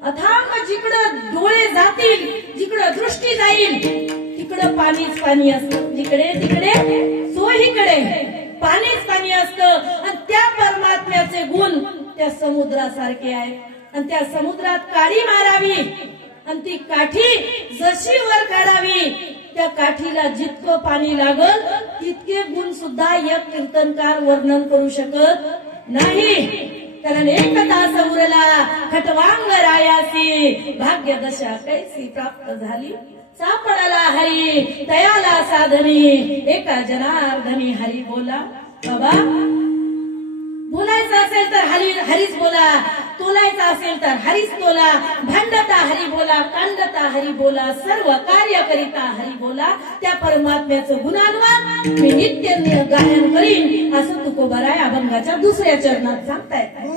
अथांग, जिकडं डोळे जातील, जिकडं दृष्टी जाईल तिकडं पाणीच पाणी असतं, जिकडे तिकडे सोहीकडे पाणीच पाणी असतं. आणि त्या परमात्म्याचे गुण त्या समुद्रासारखे आहेत. आणि त्या समुद्रात काठी मारावी आणि ती काठी जशी वर काढावी, त्या काठीला जितकं पाणी लागल तितके गुण सुद्धा एक कीर्तनकार वर्णन करू शकत नाही. कारण एक तास उरला खटवांग रायासी, भाग्य दशा कैसी प्राप्त झाली, सापडाला हरी तयाला साधनी, एका जनार्दनी हरी बोला. बाबा बोलायचं असेल तर हरीच बोला, तोलायचं असेल तर हरीच तोला, भांडता हरी बोला, कांडता हरी बोला, सर्व कार्य करिता हरी बोला. त्या परमात्म्याचं गुणानुवाद मी नित्य गायन करीन असं तुकोबाराय अभंगाच्या दुसऱ्या चरणात सांगतायत.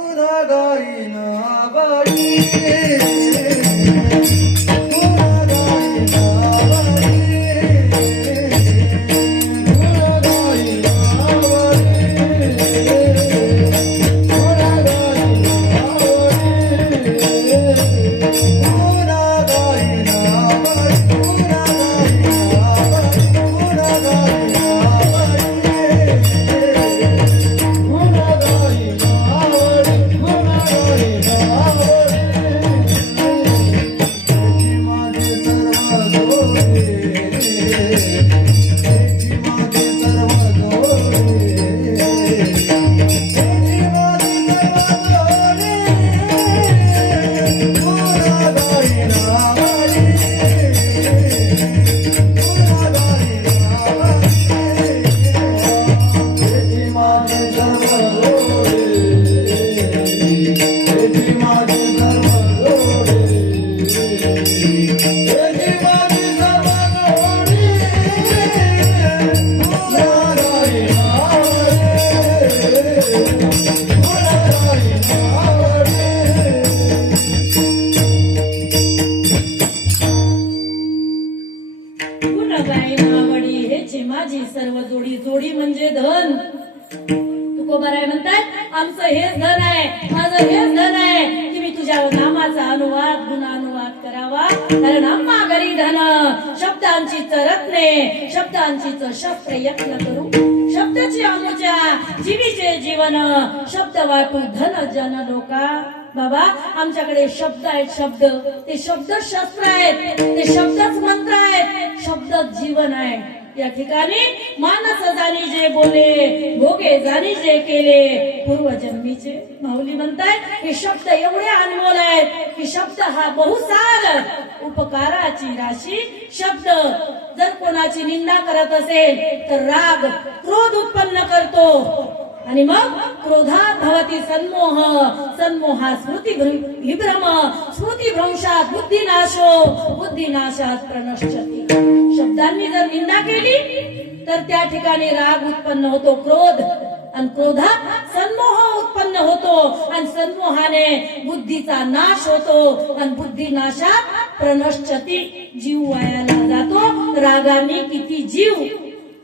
माझी सर्व जोडी, जोडी म्हणजे धन. तुकोबाराय म्हणतात आमचं हेच धन आहे, माझं हेच धन आहे की मी तुझ्या नामाचा अनुवाद गुणानुवाद करावा. कारण आम्हा घरी धन शब्दांची रत्ने, शब्दांची शस्त्र यत्न करू, शब्दाची अमुच्या जीवीचे जीवन, शब्द वाटू धन जन लोका. बाबा आमच्याकडे शब्द आहेत, शब्द ते शब्द शस्त्र आहेत, ते शब्दच मंत्र आहेत, शब्दच जीवन आहे. या ठिकाणी मानस जाणी जे बोले, भोगे जाणी जे केले पूर्वजन्मीचे. माऊली म्हणताय हे शब्द एवढे अनमोल आहेत की शब्द हा बहुसार उपकाराची राशी. शब्द जर कोणाची निंदा करत असेल तर राग क्रोध उत्पन्न करतो आणि मग क्रोधात भवती सन्मोह, सन्मोहा स्मृती विभ्रम, स्मृती भ्रंशात बुद्धिनाशो, बुद्धिनाशात प्रणश्यती. शब्दांनी जर निंदा केली तर त्या ठिकाणी राग उत्पन्न होतो, क्रोध, आणि क्रोधात सन्मोह उत्पन्न होतो आणि सन्मोहाने बुद्धीचा नाश होतो आणि बुद्धिनाशात प्रणश्यती, जीव वायाला जातो. रागाने किती जीव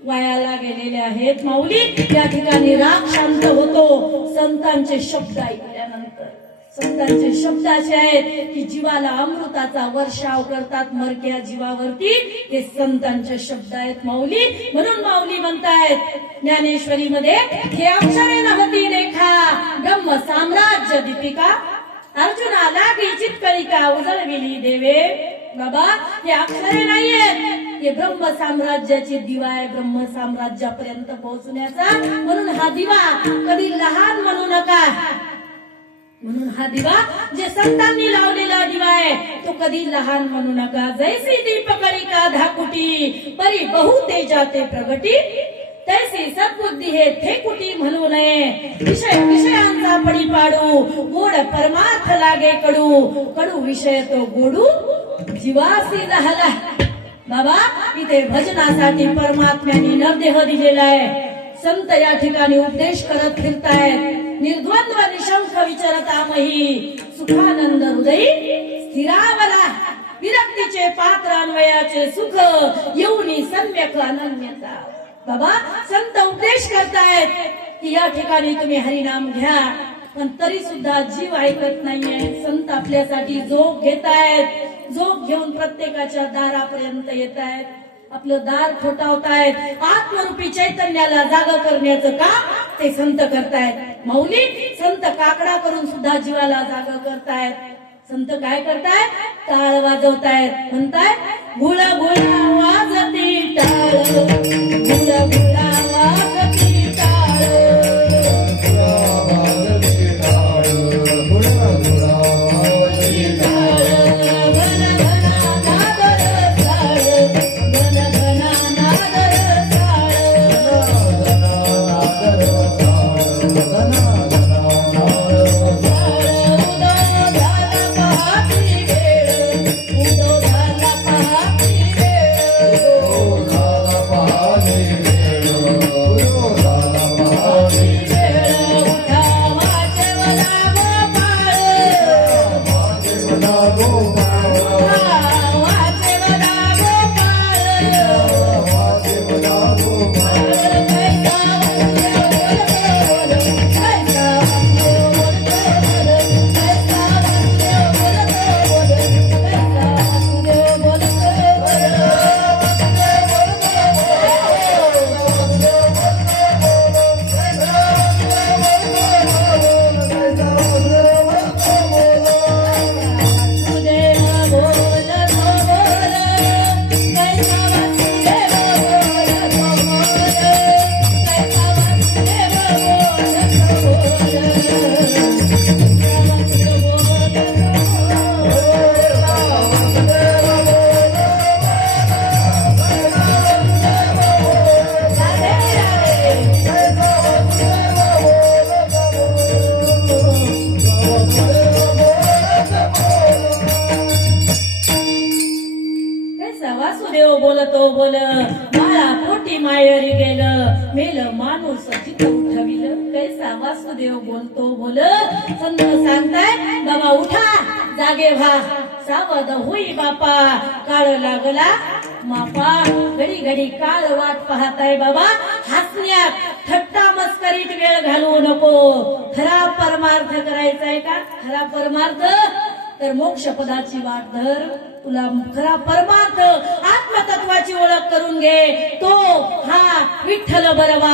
वायाला गेलेले आहेत माऊली. या ठिकाणी राग शांत होतो संतांचे शब्द ऐकल्यानंतर. संतांचे शब्द असे आहेत की जीवाला अमृताचा वर्षाव करतात मरक्या जीवावरती. हे संतांचे शब्द आहेत माऊली. म्हणून माऊली म्हणतायत ज्ञानेश्वरी मध्ये, हे अक्षरे नवती लेखा ब्रह्म साम्राज्य दीपिका, अर्जुना लागी चित्कळिका उजळविली देवे. बाबा हे अक्षरे नाहीयेत, हे ब्रह्म साम्राज्याची दिवा आहे, ब्रह्म साम्राज्यापर्यंत पोहोचण्याचा. म्हणून हा दिवा कधी लहान म्हणू नका. म्हणून हा दिवा जे संतांनी लावलेला दिवा आहे तो कधी लहान म्हणू नका. जैसी दीपकळिका धाकुटी, परी बहु तेजाते प्रगटी, तैसी सद्बुद्धी हे ठेकुटी म्हणू नये. विषयांचा पडी पाडू, गोड परमार्थ लागे कडू, कडू विषय तो गोडू जीवासी झाला. बाबा इथे भजनासाठी परमात्म्याने नवदेह दिलेला आहे. संत या ठिकाणी उपदेश करत फिरतायत. निर्द्वंद्व निशंक विचरतामही सुखानंद हृदयी स्थिरावला. विरक्तीचे पात्र अन्वयाचे सुख येऊनी सम्यक अनन्यता. बाबा संत उपदेश करतायत की या ठिकाणी तुम्ही हरिनाम घ्या, पण तरी सुद्धा जीव ऐकत नाहीये. संत आपल्यासाठी झोप घेतायत, झोप घेऊन प्रत्येकाच्या दारापर्यंत येतायत, आपलं दार ठोठावतायत. आत्मरूपी चैतन्याला जागा करण्याचं काम ते संत करतायत. माऊली संत काकडा करून सुद्धा जीवाला जागा करतायत. संत काय करतायत? टाळ वाजवतायत. म्हणतायत गुळ गुळा वाजती टाळ, गुळ गुळा वाजती टाळ. वासुदेव बोलतो बोल, बाळा पोटी मायरी गेलं, मेल माणूस चित्त उठविलं. कैसा वासुदेव बोलतो बोल. संत सांगताय बाबा उठा, जागे व्हा, सावध होई बापा, काळ लागला मापा. घडी घडी काळ वाट पाहताय बाबा, हसण्यात थट्टा मस्करीत वेळ घालवू नको. खरा परमार्थ करायचाय का? खरा परमार्थ तर मोक्ष पदाची वाट धर. तुला खरा परमार्थ आत्मतत्वाची ओळख करून घे. तो हा विठ्ठल बरवा,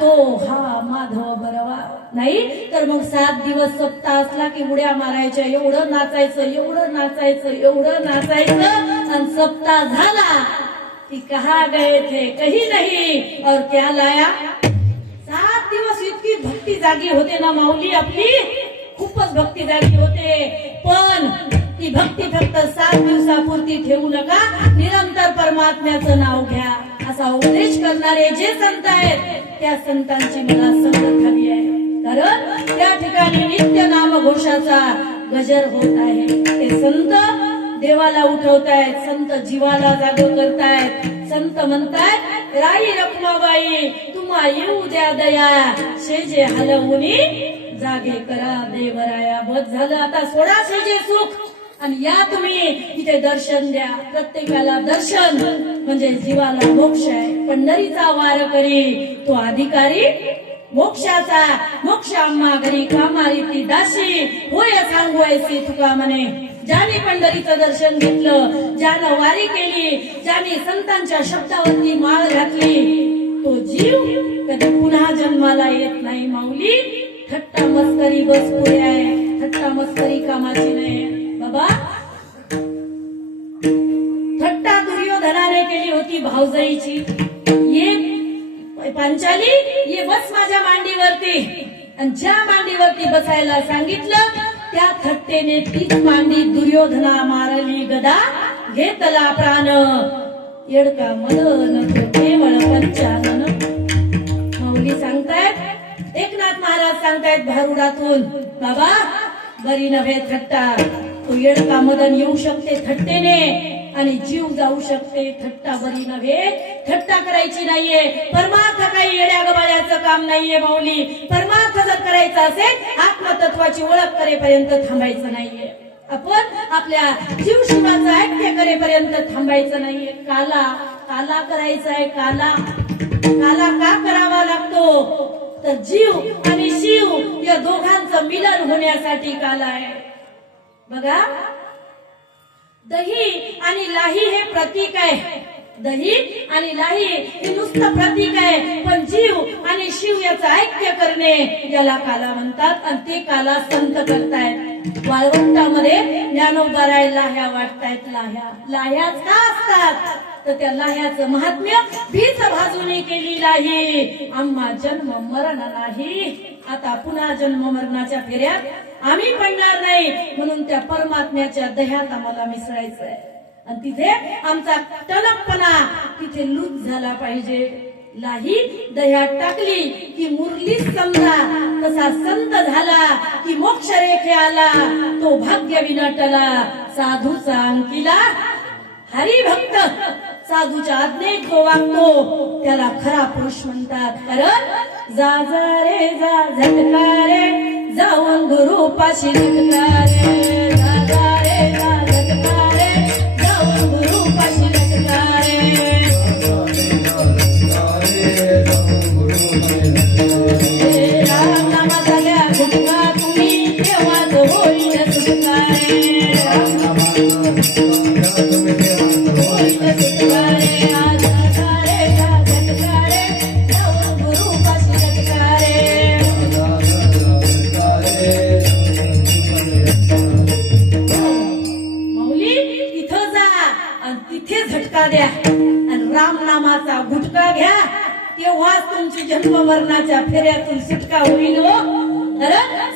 तो हा माधव बरवा. नाही तर मग 7 दिवस सप्ताह असला की उड्या मारायच्या, एवढं नाचायचं, एवढं नाचायचं, एवढं नाचायचं, आणि सप्ताह झाला की कहा गए थे कहीं नहीं और क्या लाया. 7 दिवस इतकी भक्ती जागी होते ना माऊली आपली, खूपच भक्ती जागी होते. पण ती भक्ती फक्त 7 दिवसापुरती ठेवू नका, निरंतर परमात्म्याचं नाव घ्या. असा उपदेश करणारे जे संत आहेत त्या संतांची मला संगत हवी आहे. कारण त्या ठिकाणी नित्य नामघोषाचा गजर होत आहे. ते संत देवाला उठवतायत, संत जीवाला जाग करतायत. संत म्हणतायत राई रखमाबाई तुम्हा येऊ द्या दया, शेजे हलवुनी जागे करा देवराया. बस झालं, आता सोडा शेजे सुख आणि या तुम्ही इथे दर्शन द्या. प्रत्येकाला दर्शन म्हणजे जीवाला मोक्ष आहे. पंढरीचा वार करी तो अधिकारी मोक्षाचा, मोक्ष आम्हा घरी कामारी ती दासी, होय सांगू ऐसी तुका म्हणे. ज्याने पंढरीचं दर्शन घेतलं, ज्यानं वारी केली, ज्याने संतांच्या शब्दावरती माळ घातली, तो जीव कधी पुन्हा जन्माला येत नाही. माऊली थट्टा मस्करी बस पुढे आहे, थट्टा मस्करी कामाची नाही. बाबा थट्टा दुर्योधनाने केली होती भावजाईची. ये पांचाली ये बस माझ्या मांडीवरती, आणि ज्या मांडीवरती बसायला सांगितलं त्या थट्टेने तीच मांडी दुर्योधना मारली गदा, घेतला प्राण. येडका मदन केवळ पंचानन. माऊली सांगतायत, एकनाथ महाराज सांगतायत भारुडातून, बाबा बरी नव्हे थट्टा, तो येडका मदन येऊ शकते थट्टेने, आणि जीव जाऊ शकते. थट्टा बरी नव्हे, थट्टा करायची नाहीये. परमार्थ काही येड्या गबाळ्याचं काम नाहीये माऊली. परमार्थ जर करायचा असेल आत्मतत्वाची ओळख करेपर्यंत थांबायचं नाहीये. आपण आपल्या जीवशिवाचं ऐक्य करेपर्यंत थांबायचं नाहीये. काला काला करायचा आहे. काला काला का करावा लागतो तर जीव आणि शिव या दोघांचं मिलन होण्यासाठी काला आहे. बघा, दही आणि लाही हे प्रतीक आहे. दही आणि लाही हे नुसतं प्रतीक आहे, पण जीव आणि शिव याचं ऐक्य करणे याला काला म्हणतात. आणि ते काला संत करतायत. वाळवंटामध्ये ज्ञानोबा लाह्या वाटतायत. लाह्याच का असतात तर त्या लाह्याचं महात्म्य बीज भाजून केली लाही. आम्हा जन्म मरण नाही, आता पुन्हा जन्म मरणाच्या फेऱ्यात आम्ही पडणार नाही, म्हणून त्या परमात्म्याच्या दह्यात आम्हाला मिसळायचंय. आणि तिथे आमचा टणकपणा तिथे लूज झाला पाहिजे. लाही दह्यात टाकली की मुरली समजा, तसा संत झाला की मोक्ष रेखे आला. तो भाग्य विनटला साधूचा अंकिला. हरिभक्त साधूच्या आज्ञेत जो वागतो त्याला खरा पुरुष म्हणतात. कारण जा जा रे जा झटका रे जाऊन गुरुपाशी लटका रे. जा जा रे जा झटका रे जाऊन गुरुपाशी लटका रे. राम नामा झाल्या झटका तुम्ही तेव्हाच होईल सुटका रे. राम नामा द्या आणि राम नामाचा गुटका घ्या, तेव्हाच तुमची जन्म मरणाच्या फेऱ्यातून सुटका होईल.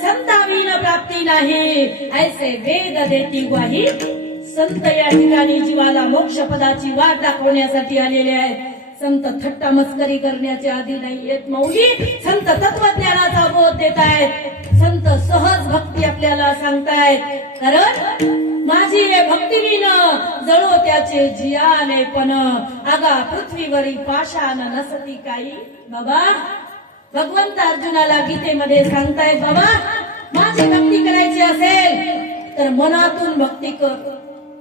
संताविन प्राप्ती नाही ऐसे वेद देती ग्वाही. संत या ठिकाणी जीवाला मोक्ष पदाची वाट दाखवण्यासाठी आलेले आहेत. संत थट्टा मस्करी करण्याचे आधी नाहीयेत माऊली. संत तत्वज्ञानाचा बोध देत आहेत. संत सहज भक्ती आपल्याला सांगतायत. कारण माझी हे भक्तीविन जळो त्याचे जियाने पण आगा पृथ्वीवरी पाषाण नसती काही. बाबा भगवंत अर्जुनाला गीतेमध्ये सांगतायत, बाबा माझी भक्ती करायची असेल तर मनातून भक्ती कर.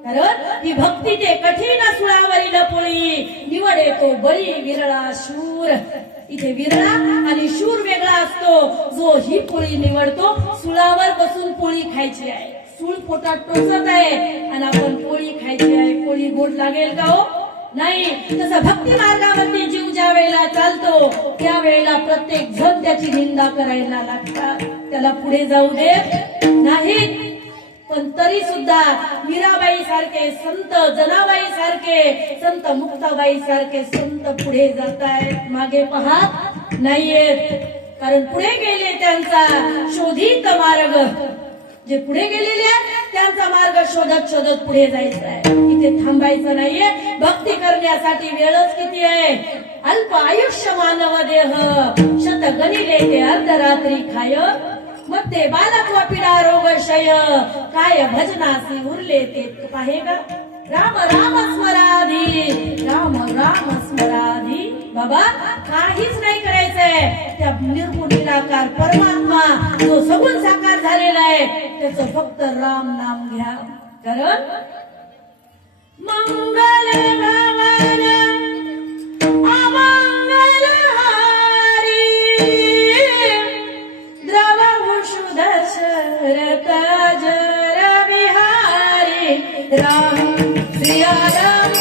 कारण ही भक्ती ते कठीण सुळावरील पोळी निवडे तो बळी विरळा शूर. इथे विरळा आणि शूर वेगळा असतो. जो ही पोळी निवडतो सुळावर बसून पोळी खायची आहे, सूळ पोटात टोचत आहे आणि आपण पोळी खायची आहे. पोळी गोड लागेल का हो? नाही. तसं भक्ती मार्गावरती जीव ज्या वेळेला चालतो त्यावेळेला प्रत्येक जण त्याची निंदा करायला लागतात, त्याला पुढे जाऊ देत नाहीत. पण तरी सुद्धा मीराबाई सारखे संत, जनाबाई सारखे संत, मुक्ताबाई सारखे संत पुढे जात आहेत, मागे पाहत नाहीयेत. कारण पुढे गेले त्यांचा शोधित मार्ग. जे पुढे गेलेले आहेत त्यांचा मार्ग शोधत शोधत पुढे जायचं आहे. इथे थांबायचं नाहीये. भक्ती करण्यासाठी वेळच किती आहे? अल्प आयुष्य मानव देह शत गणिले ते अर्धरात्री खाय. मग ते बालत्व पिडा रोगशय काय भजनासी उरले ते पाहे का. राम राम स्मराधी, राम राम स्मराधी. बाबा काहीच नाही करायचंय. त्या निर्गुण निराकार परमात्मा जो सगुण साकार झालेला आहे त्याचं फक्त राम नाम घ्या. कारण मंगल भवन अमंगल हारी द्रव दशरथ जर बिहारी. राम सिया राम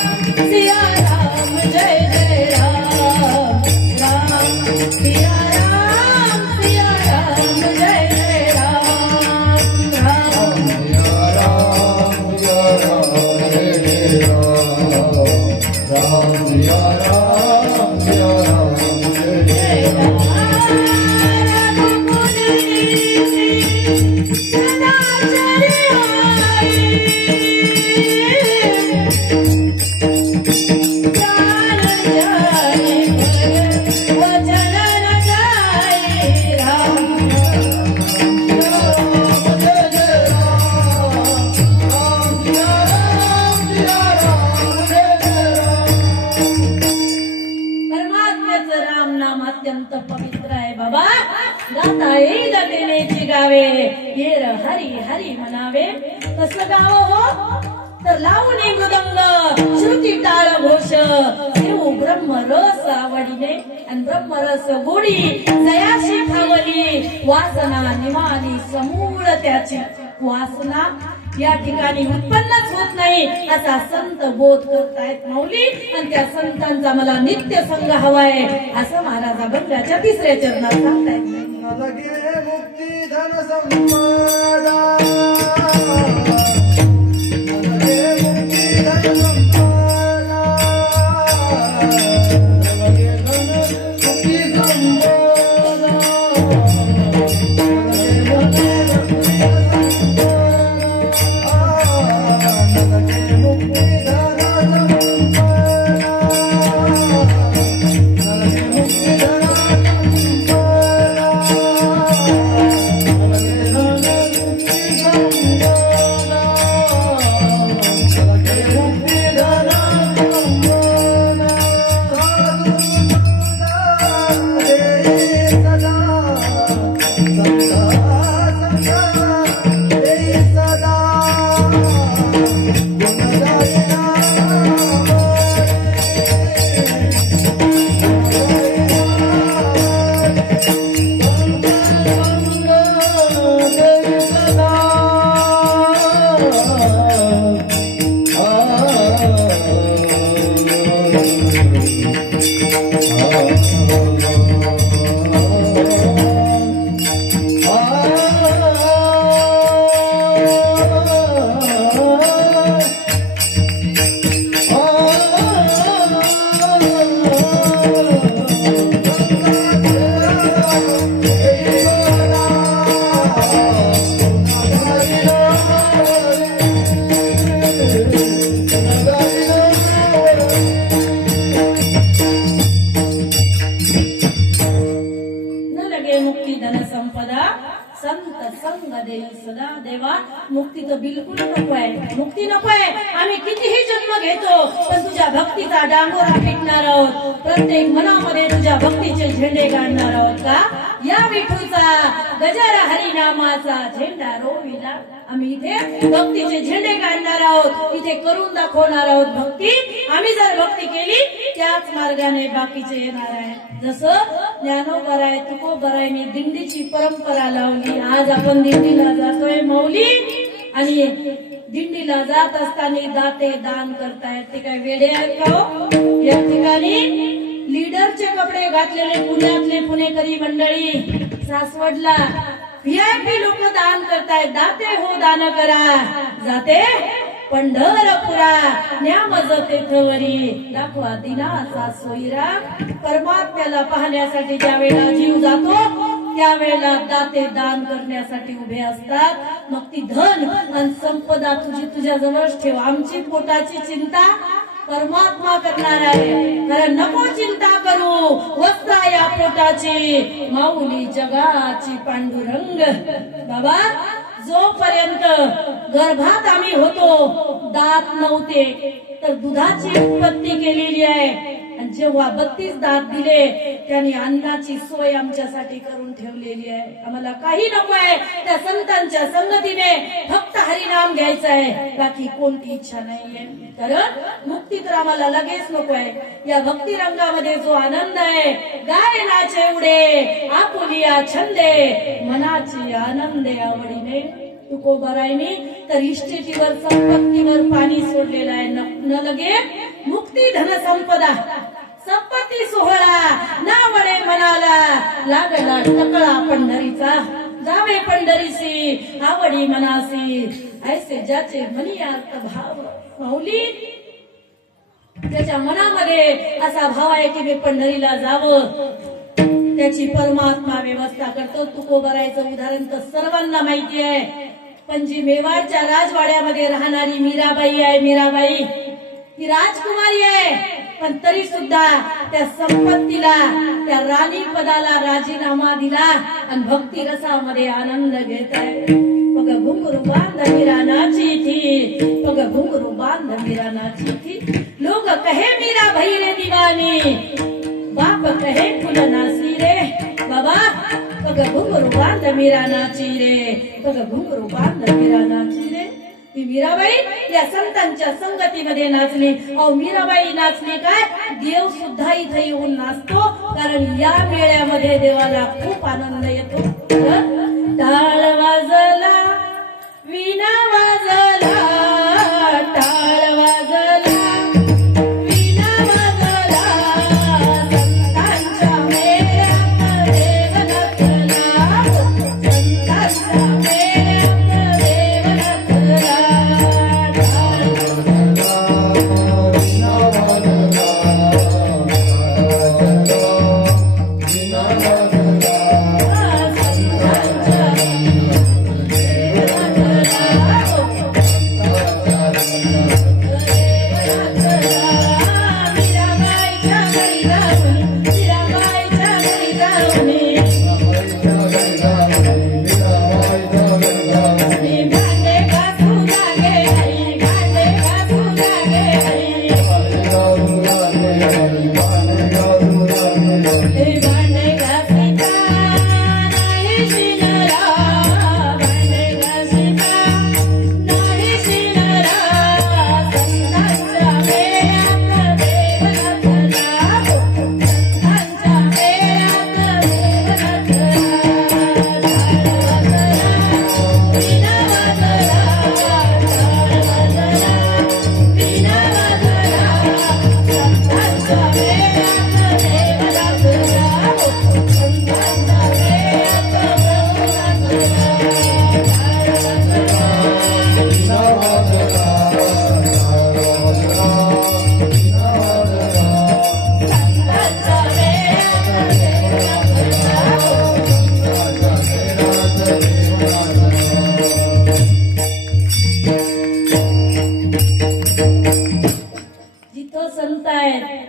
सिया राम जय जय राम. राम सिया राम सिया राम जय जय राम. राम सिया राम जय जय राम. राम सिया राम जय जय राम. सदा चरियाई गाता येईल तेनेची गावे येर हरी हरी म्हणावे. कसं गाव हो तर लावून मृदंग श्रुती टाळ घोष देऊ ब्रह्मरस आवडीने आणि ब्रह्मरस गोडी जयाशी फावली वासना निमानी समूळ त्याची वासना या ठिकाणी उत्पन्नच होत नाही असा संत बोध करतायत माऊली. आणि त्या संतांचा मला नित्य संग हवाय असं महाराज अभंगाच्या 3ऱ्या चरणात सांगतायत. लगे मुक्ती धन संपदा लगे मुक्ती धन संपदा लगे धन मुक्ती संपदा लगे मुक्ती धन सदा देवा मुक्ती तर बिलकुल नको आहे. मुक्ती नको आहे. आम्ही कितीही जन्म घेतो पण तुझ्या भक्तीचा डांगोरा पिटणार आहोत. प्रत्येक मनामध्ये तुझ्या भक्तीचे झेंडे काढणार आहोत का. या विठूचा गजारा हरिनामाचा झेंडा रोविला. आम्ही इथे भक्तीचे झेंडे काढणार आहोत. इथे करून दाखवणार आहोत भक्ती. आम्ही जर भक्ती केली त्याच मार्गाने बाकीचे येणार आहे. जसं ज्ञानोबराय तुकोबरायने दिंडीची परंपरा लावली. आज आपण दिंडीला जातोय माऊली आणि दिंडीला जात असताना दाते दान करतायत. ते काय वेडे आहेत का हो. या ठिकाणी लीडरचे कपडे घातलेले पुण्यातले पुणेकरी मंडळी सासवडला व्हीआयपी लोक दान करतायत. दाते हो दान करा जाते पंढरपुरा न्यामज तेथवरी दाखवा दिनाचा सोयरा. परमात्म्याला पाहण्यासाठी ज्या वेळेला जीव जातो त्यावेळेला दाते दान करण्यासाठी उभे असतात. मग ती धन आणि संपदा तुझी तुझ्या जवळच ठेव. आमची पोटाची चिंता परमात्मा करणार आहे. कारण नको चिंता करू वस्त्रा या पोटाची माऊली जगाची पांडुरंग. बाबा जोपर्यंत गर्भात आम्ही होतो दात नव्हते तर दुधाची उत्पत्ती केलेली आहे. आणि जेव्हा 32 दात दिले त्यांनी अन्नाची सोय आमच्यासाठी करून ठेवलेली आहे. आम्हाला काही नको आहे. त्या संतांच्या संगतीने फक्त हरिनाम घ्यायचं आहे. बाकी कोणती इच्छा नाहीये. कारण मुक्ती तर आम्हाला लगेच नको आहे. या भक्ती रंगामध्ये जो आनंद आहे गायनाचे उडे आपुलिया छंदे मनाची आनंदे आवडीने. तुकोबरायने तर इष्टेटीवर संपत्तीवर पाणी सोडलेलं आहे. न लगे मुक्ती धन संपदा संपत्ती सोहळा नावडे मनाला लागला टकळा पंढरीचा. जावे पंढरीसी आवडी मनासी ऐसे ज्याचे मनी अर्थ भाव. माऊली त्याच्या मनामध्ये असा भाव आहे की मी पंढरीला जावं. त्याची परमात्मा व्यवस्था करतो. तुकोबरायचं उदाहरण तर सर्वांना माहिती आहे. पण जी मेवाडच्या राजवाड्यामध्ये राहणारी मीराबाई आहे. मीराबाई ही राजकुमारी आहे पण तरी सुद्धा त्या संपत्तीला त्या राणी पदाला राजीनामा दिला आणि भक्ती रसामध्ये आनंद घेत आहे. पग घुंगरू बांध मीरा नाची थी. पग घुंगरू बांध मीरा नाची थी. लोग कहे मीरा भई रे दीवानी बाप कहे फुल नासी रे. बाबा बघ घुंगरू बांध मीरा नाची रे, बघ घुंगरू बांध मीरा नाची रे. ती मीराबाई या संतांच्या संगतीमध्ये नाचली. अहो मीराबाई नाचली काय, देव सुद्धा इथे येऊन नाचतो, कारण या मेळ्यामध्ये देवाला खूप आनंद येतो. टाळ वाजला, वीणा वाजला, टाळ वाजला, वीणा वाजला, संतांच्या मेळ्यात देव नाचला, संतांच्या मेळ्यात देव नाचला.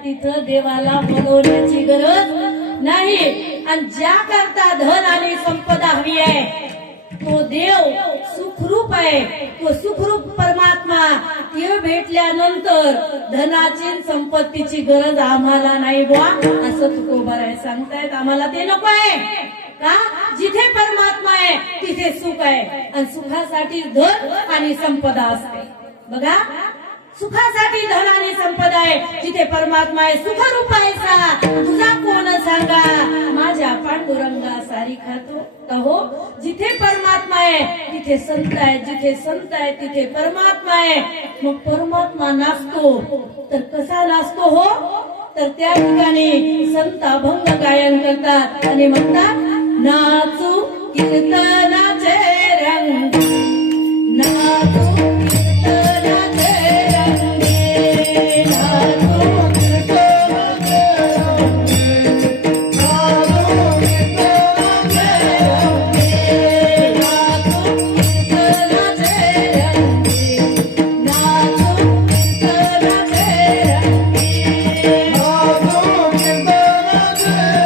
तिथं देवाला बोलवण्याची गरज नाही. आणि ज्या करता धन आणि संपदा हवी आहे, तो देव सुखरूप आहे, तो सुखरूप परमात्मा. ते भेटल्यानंतर धनाची संपत्तीची गरज आम्हाला नाही बुवा, असं तुकोबाराय सांगतायत. आम्हाला ते नको आहे का, जिथे परमात्मा आहे तिथे सुख आहे, आणि सुखासाठी धन आणि संपदा असते. बघा, सुखासाठी धन आणि संपदा आहे, जिथे परमात्मा आहे. सुखरूप आहेसा तुझा कोण सांगा, माझ्या पांडुरंगा सारी खातो. हो, जिथे परमात्मा आहे तिथे संत आहे, जिथे संत आहे तिथे परमात्मा आहे. मग परमात्मा नाचतो तर कसा नाचतो हो, तर त्या ठिकाणी संत अभंग गायन करतात आणि म्हणतात, नाचू कीर्तनाचे रंग, नाचू कीर्तनाचे रंगे, नाचू कीर्तनाचे रंगे, नाचू कीर्तनाचे रंगे, नाचू कीर्तनाचे रंगे, नाचू कीर्तनाचे रंगे, नाचू कीर्तनाचे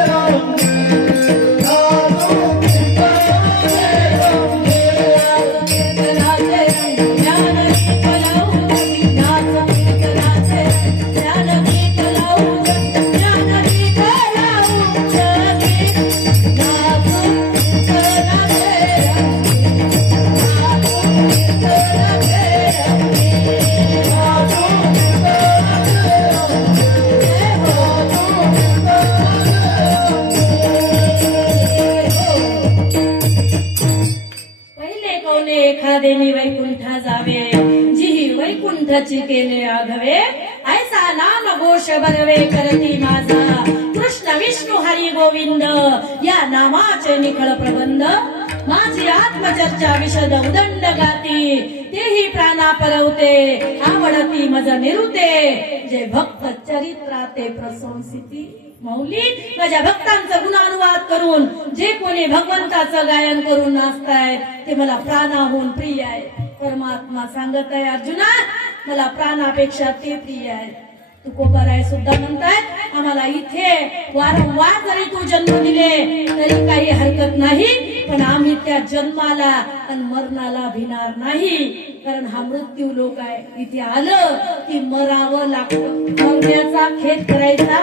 एखादेनी वैकुंठा जावे, जिही वैकुंठाची केले आघवे, ऐसा नाम घोष बरवे करती माझा, कृष्ण विष्णू हरी गोविंद या नामाचे निखळ प्रबंध. माझी आत्मचर्चा विशद उदंड गाती, तेही प्राणा परवते, आवडती मज निरुते, जे भक्त चरित्राते प्रशंसिती. मौली माझ्या भक्तांचा गुणानुवाद करून जे कोणी भगवंताचं गायन करून नाचतायत ते मला प्राणाहून प्रिय आहे. परमात्मा सांगत आहे, अर्जुना मला प्राणापेक्षा ते प्रिय आहे. तुकोबाराय सुद्धा म्हणतायत, आम्हाला इथे वारंवार जरी तू जन्म दिले तरी काही हरकत नाही, पण आम्ही त्या जन्माला आणि मरणाला भिणार नाही, कारण हा मृत्यू लोक आहे. इथे आलं की मरावं लागतं, मरण्याचा खेद करायचा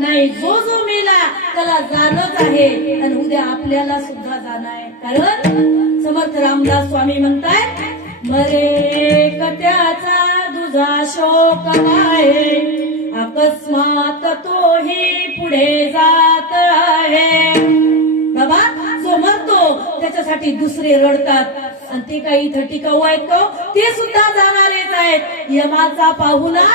नाही, जो जो मेला त्याला जाणंच आहे आणि उद्या आपल्याला सुद्धा जाणं आहे. कारण समर्थ रामदास स्वामी म्हणतायत, मरे कट्याचा दुजा शोक आहे, अकस्मात तोही पुढे जात आहे. बाबा, जो मरतो त्याच्यासाठी दुसरे रडतात आणि ते काही इथं टिकाऊ आहेत का? ते सुद्धा जाणारेच आहेत. यमाचा पाहुणा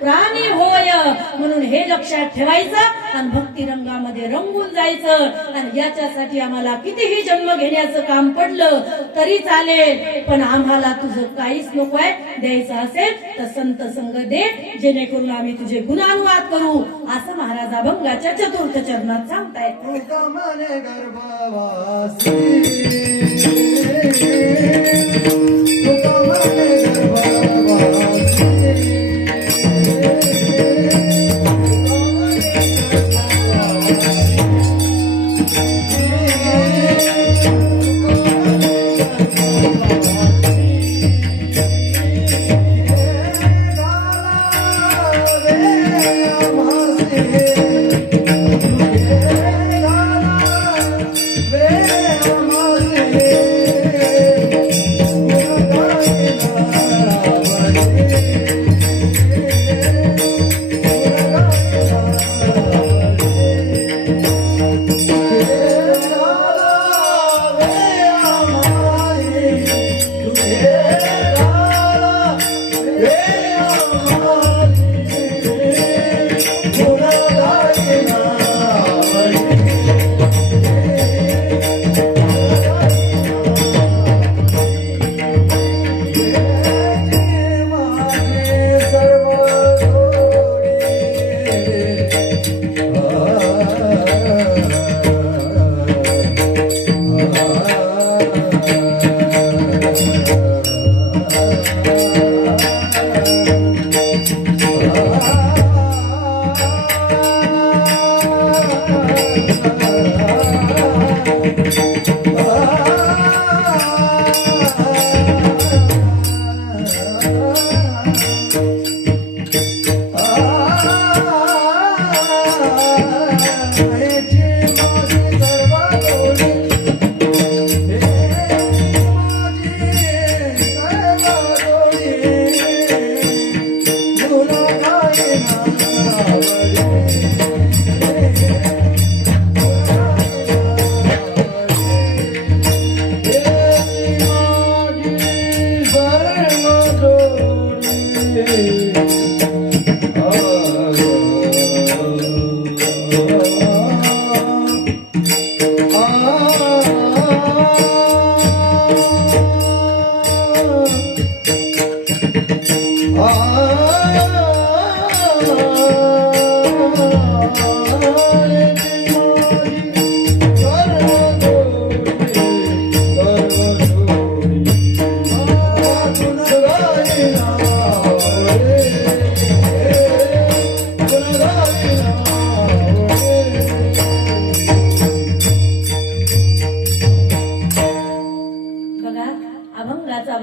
प्राणी होय, म्हणून हे लक्षात ठेवायचं आणि भक्ती रंगामध्ये रंगून जायचं. आणि याच्यासाठी आम्हाला कितीही जन्म घेण्याचं काम पडलं तरी चालेल, पण आम्हाला तुझं काहीच नको आहे. द्यायचं असेल तर संत संग दे, जेणेकरून आम्ही तुझे गुणानुवाद करू, असं महाराज अभंगाच्या चतुर्थ चरणात सांगतायत. तुका मने गर्भवासी, तुका मने गर्भवासी,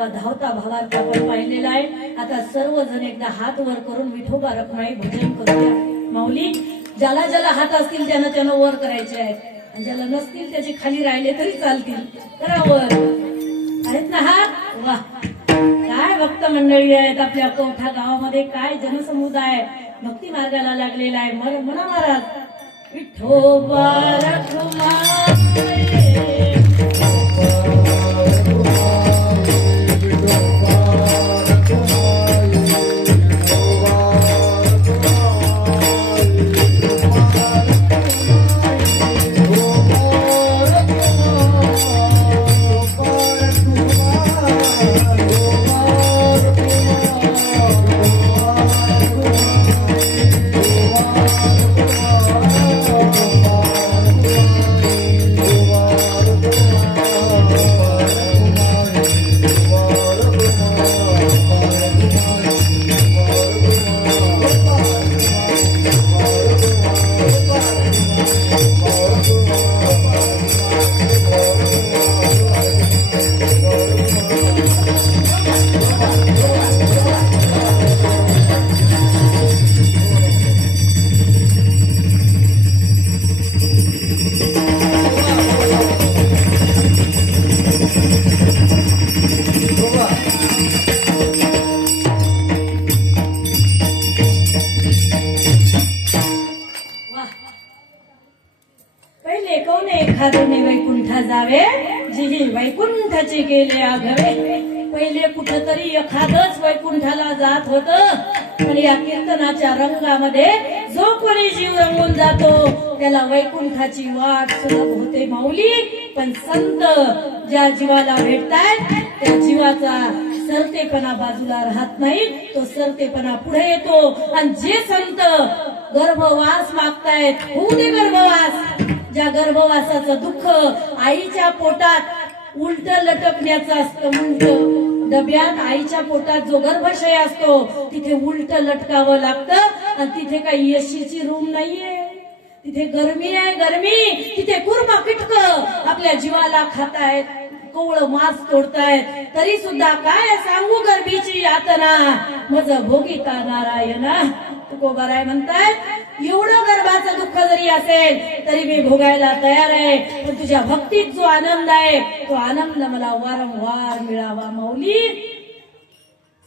धावता भावार्थ आपण पाहिलेला आहे. आता सर्वजण एकदा हात वर करून विठोबा रखमाई भजन करूया. माऊली, ज्याला ज्याला हात असतील त्यानं त्यानं वर करायचे आहेत, आणि ज्याला नसतील त्याचे खाली राहिले तरी चालतील. करा वर. आहेत ना हात? वा, काय भक्त मंडळी आहेत आपल्या कवठा गावामध्ये, काय जनसमुदाय भक्ती मार्गाला लागलेला आहे. म्हणा महाराज, विठोबा रखमाई. जी वैकुंठाची केले आघवे. पहिले कुठतरी एखादच वैकुंठाला जात होत, पण या कीर्तनाच्या रंगामध्ये जो कोणी जीव रंगून जातो त्याला वैकुंठाची वाट सुलभ होते माऊली. पण संत ज्या जीवाला भेटतायत त्या जीवाचा सरतेपणा बाजूला राहत नाही, तो सरतेपणा पुढे येतो. आणि जे संत गर्भवास मागतायत, होऊ दे गर्भवास. ज्या गर्भवासाचं दुःख आईच्या पोटात उलट लटकण्याचं असतं, उलट डब्यात आईच्या पोटात जो गर्भाशय असतो तिथे उलट लटकावं लागतं. आणि तिथे काही एसीची रूम नाहीये, तिथे गरमी आहे, गरमी. तिथे कुर्मा किटक आपल्या जीवाला खातायत, कोवळं मांस तोडतायत. तरी सुद्धा काय सांगू गर्भीची यातना, मज भोगिता नारायणा. तुकोबाराय म्हणतायत एवढं गर्भाचं दुःख जरी असेल तरी मी भोगायला तयार आहे, पण तुझ्या भक्तीत जो आनंद आहे तो आनंद मला वारंवार मिळावा माऊली.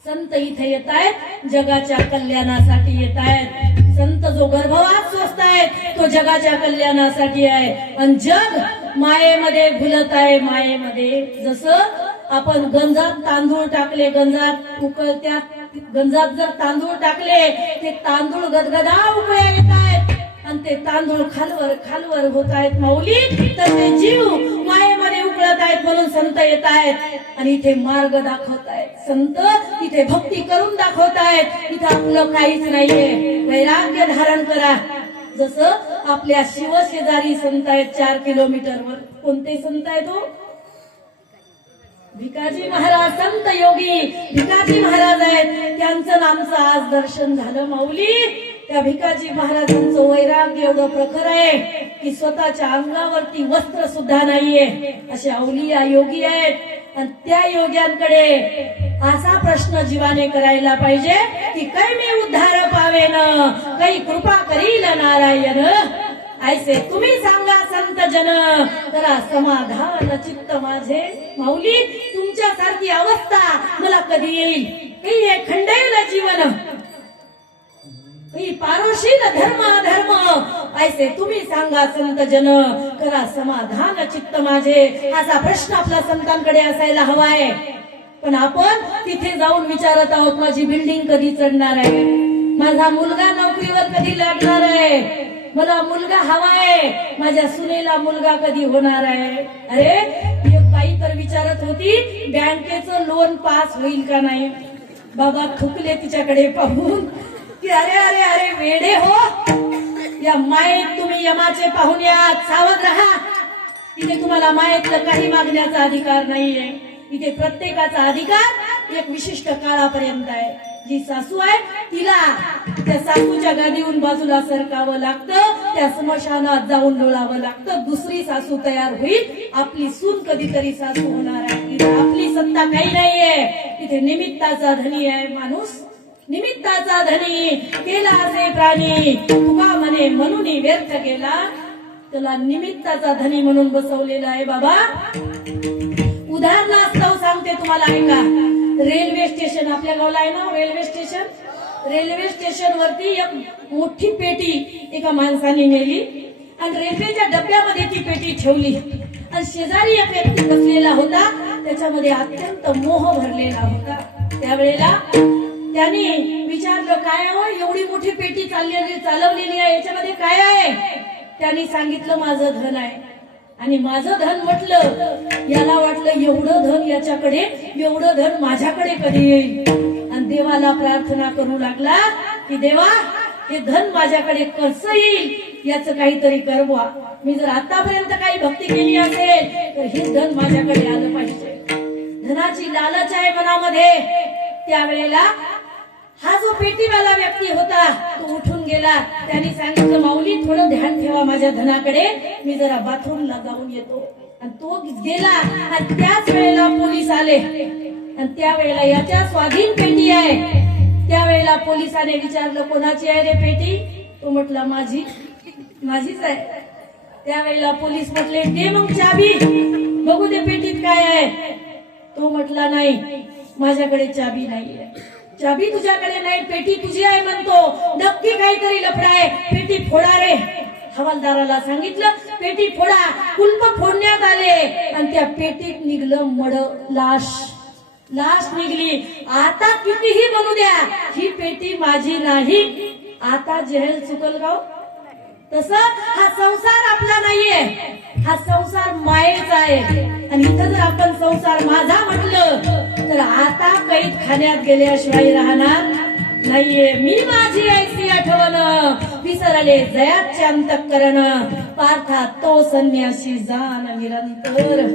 संत इथे येत आहेत जगाच्या कल्याणासाठी येत आहेत. संत जो गर्भवास सोसतायत तो जगाच्या कल्याणासाठी आहे. आणि जग मायेमध्ये भुलत आहे, मायेमध्ये. जसं आपण गंजात तांदूळ टाकले, गंजात उकळत्या गंजात जर तांदूळ टाकले ते तांदूळ गदगदा उकळ्या येत आहेत आणि ते तांदूळ खालवर खालवर होत आहेत माऊली. तर ते जीव मायेमध्ये उकळत आहेत म्हणून संत येत आहेत आणि इथे मार्ग दाखवत आहेत. संत इथे भक्ती करून दाखवत आहेत. इथं आपलं काहीच नाहीये, वैराग्य धारण करा. जसं आपल्या शिवशेजारी संत आहेत 4 किलोमीटरवर. कोणते संत आहेत हो? भिकाजी महाराज, संत योगी भिकाजी महाराज आहेत. त्यांचं आमचं आज दर्शन झालं माऊली. त्या भिकाजी महाराजांचं वैराग्य एवढं प्रखर आहे की स्वतःच्या अंगावरती वस्त्र सुद्धा नाहीये, असे अवलिया योगी आहेत. आणि त्या योग्यांकडे असा प्रश्न जीवाने करायला पाहिजे की कै मी उद्धार पावेन, काही कृपा करील नारायण. ऐसे तुम्ही सांगा संत जन, करा समाधान चित्त माझे. माऊली तुमच्यासारखी अवस्था मला कधी येईल? काही हे खंडेल जीवन, काही पारोशील धर्म अधर्म. ऐसे तुम्ही सांगा संत जन, करा समाधान चित्त माझे. असा प्रश्न आपल्या संतांकडे असायला हवा आहे. पण आपण तिथे जाऊन विचारत आहोत माझी बिल्डिंग कधी चढणार आहे, माझा मुलगा नोकरीवर कधी लागणार आहे, मला मुलगा हवाय, माझ्या सुनेला मुलगा कधी होणार आहे. अरे एक बाई तर विचारत होती बँकेचं लोन पास होईल का नाही. बाबा थुकले तिच्याकडे पाहून की अरे अरे अरे वेडे हो, या मायेत तुम्ही यमाचे पाहून या, सावध राहा. इथे तुम्हाला मायेतलं काही मागण्याचा अधिकार नाहीये. इथे प्रत्येकाचा अधिकार एक विशिष्ट काळापर्यंत आहे. जी सासू आहे तिला त्या सासूच्या गादीहून बाजूला सरकावं लागतं, त्या स्मशानात जाऊन लोळावं लागतं. दुसरी सासू तयार होईल, आपली सून कधीतरी सासू होणार आहे. इथे आपली सत्ता काही नाहीये. इथे निमित्ताचा धनी आहे माणूस, निमित्ताचा धनी. केला असे प्राणी तुका म्हणे म्हणून व्यर्थ केला, त्याला निमित्ताचा धनी म्हणून बसवलेला आहे बाबा. उदाहरणास्तव सांगते तुम्हाला, ऐका. रेल्वे स्टेशन आपल्या गावाला आहे ना, रेल्वे स्टेशन. रेल्वे स्टेशन वरती एक मोठी पेटी एका माणसाने नेली आणि रेल्वेच्या डब्यामध्ये ती पेटी ठेवली आणि शेजारी एक व्यक्ती बसलेला होता, त्याच्यामध्ये अत्यंत मोह भरलेला होता. त्यावेळेला त्यांनी विचारलं काय हो, एवढी मोठी पेटी चालवलेली आहे, याच्यामध्ये काय आहे? त्यांनी सांगितलं माझं धन आहे. आणि माझं धन म्हटलं, याला वाटलं एवढं धन याच्याकडे, एवढं धन माझ्याकडे कधी येईल. आणि देवाला प्रार्थना करू लागला की देवा हे धन माझ्याकडे कसं येईल याचं काहीतरी कर बुवा. मी जर आतापर्यंत काही भक्ती केली असेल तर हे धन माझ्याकडे आलं पाहिजे. धनाची लालच आहे मनामध्ये. त्यावेळेला हा जो पेटीवाला व्यक्ती होता तो उठून गेला. त्यांनी सांगितलं माऊली थोडं ध्यान ठेवा माझ्या धनाकडे, मी जरा बाथरूमला जाऊन येतो. आणि तो गेला आणि त्याच वेळेला पोलीस आले. आणि त्यावेळेला याच्या स्वाधीन पेटी आहे. त्यावेळेला पोलिसाने विचारलं कोणाची आहे रे पेटी? तो म्हटला माझीच आहे. त्यावेळेला पोलीस म्हटले दे मग चाबी, बघू दे पेटीत काय आहे. तो म्हटला नाही माझ्याकडे चाबी नाहीये. चाबी तुझ्याकडे नाही, पेटी तुझी आहे म्हणतो, नक्की काहीतरी लफडा आहे, पेटी फोडा रे. हवालदाराला सांगितलं पेटी फोडा. कुलप फोडण्यात आले आणि त्या पेटीत निघलं मड लाश निघली. आता कितीही बनू द्या ही पेटी माझी नाही. आता जेल चुकल गाव. तसं हा संसार आपला नाहीये, हा संसार मायेचा आहे. आणि इथं जर आपण संसार माझा म्हटलं तर आता कैद खाण्यात गेल्याशिवाय राहणार नाहीये. मी माझी ऐसी आठवण विसरले जयाचे अंतःकरण. पार्था तो संन्यासी जाण निरंतर.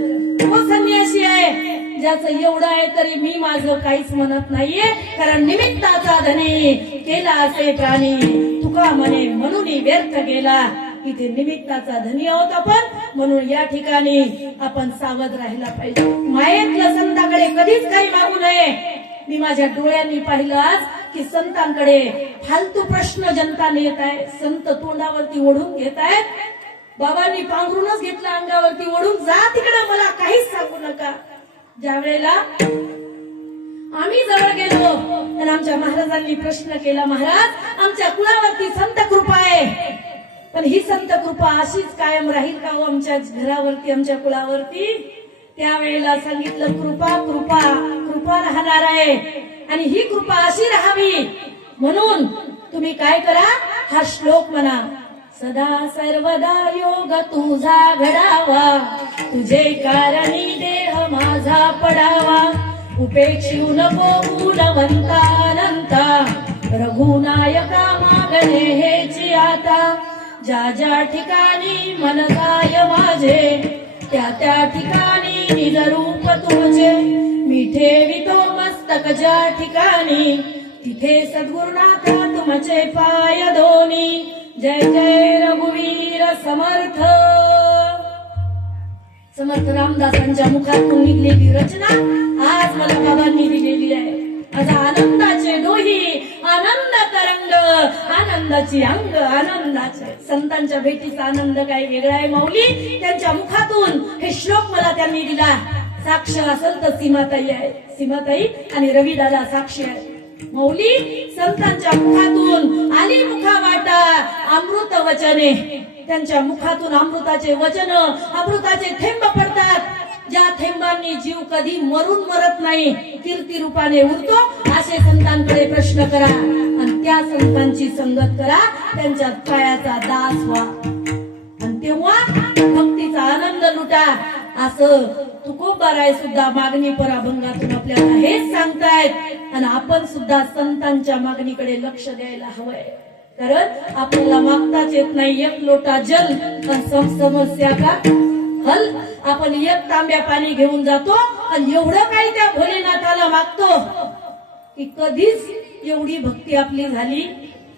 तो संन्यासी आहे ज्याचं एवढं आहे तरी मी माझं काहीच म्हणत नाहीये. कारण निमित्ताचा धनी केला असे प्राणी. तुका म्हणे म्हणून व्यर्थ गेला. इथे निमित्ताचा धनी आहोत आपण, म्हणून या ठिकाणी आपण सावध राहायला पाहिजे. मायेतलं संतांकडे कधीच काही मागू नये. मी माझ्या डोळ्यांनी पाहिलं आज की संतांकडे फालतू प्रश्न जनताने येत आहे. संत तोंडावरती ओढून घेत आहेत. बाबांनी पांघरूनच घेतलं अंगावरती ओढून, जा तिकडे मला काहीच सांगू नका. ज्या वेळेला आम्ही जवळ गेलो आणि आमच्या महाराजांनी प्रश्न केला, महाराज आमच्या कुळावरती संत कृपा आहे, पण ही संत कृपा अशीच कायम राहील का हो आमच्या घरावरती, आमच्या कुळावरती? त्यावेळेला सांगितलं कृपा कृपा कृपा राहणार आहे आणि ही कृपा अशी राहावी म्हणून तुम्ही काय करा, हा श्लोक म्हणा. सदा सर्वदा योग तुझा घडावा, तुझे कारणी देह माझा पडावा. उपेक्षू नको गुणवंतानंता, रघुनायका मागणे हेची आता. ज्या ज्या ठिकाणी मन जाय माझे, त्या त्या ठिकाणी निज रूप तुझे. मी ठेवितो मस्तक ज्या ठिकाणी, तिथे सद्गुरुनाथा तुमचे पाय दोन्ही. जय जय रघुवीर समर्थ. समर्थ रामदासांच्या मुखातून निघलेली रचना आज मला बाबांनी दिलेली आहे. माझा आनंदाचे डोही, आनंद तरंग, आनंदाची अंग, आनंदाचे. संतांच्या भेटीचा आनंद काही वेगळा आहे माऊली. त्यांच्या मुखातून हे श्लोक मला त्यांनी दिला. साक्ष असेल तर सीमाताई आहे, सीमाताई आणि रविदादा साक्षी आहे. मौली संतांच्या मुखातून आली मुखावाटा अमृत वचने. त्यांच्या मुखातून अमृताचे वचन, अमृताचे थेंब पडतात. ज्या थेंबांनी जीव कधी मरून मरत नाही, कीर्ती रूपाने उरतो. असे संतांकडे प्रश्न करा आणि त्या संतांची संगत करा, त्यांच्या पायाचा दास व्हा आणि तेव्हा भक्तीचा आनंद लुटा. असं तुकोबाराय सुद्धा मागणी पराभंगातून आपल्याला हेच सांगतायत. आणि आपण सुद्धा संतांच्या मागणीकडे लक्ष द्यायला हवंय. कारण आपल्याला मागताच येत नाही एक लोटा जल, समस्या का हल. आपण एक तांब्या पाणी घेऊन जातो आणि एवढं काही त्या भोलेनाथाला मागतो की कधीच एवढी भक्ती आपली झाली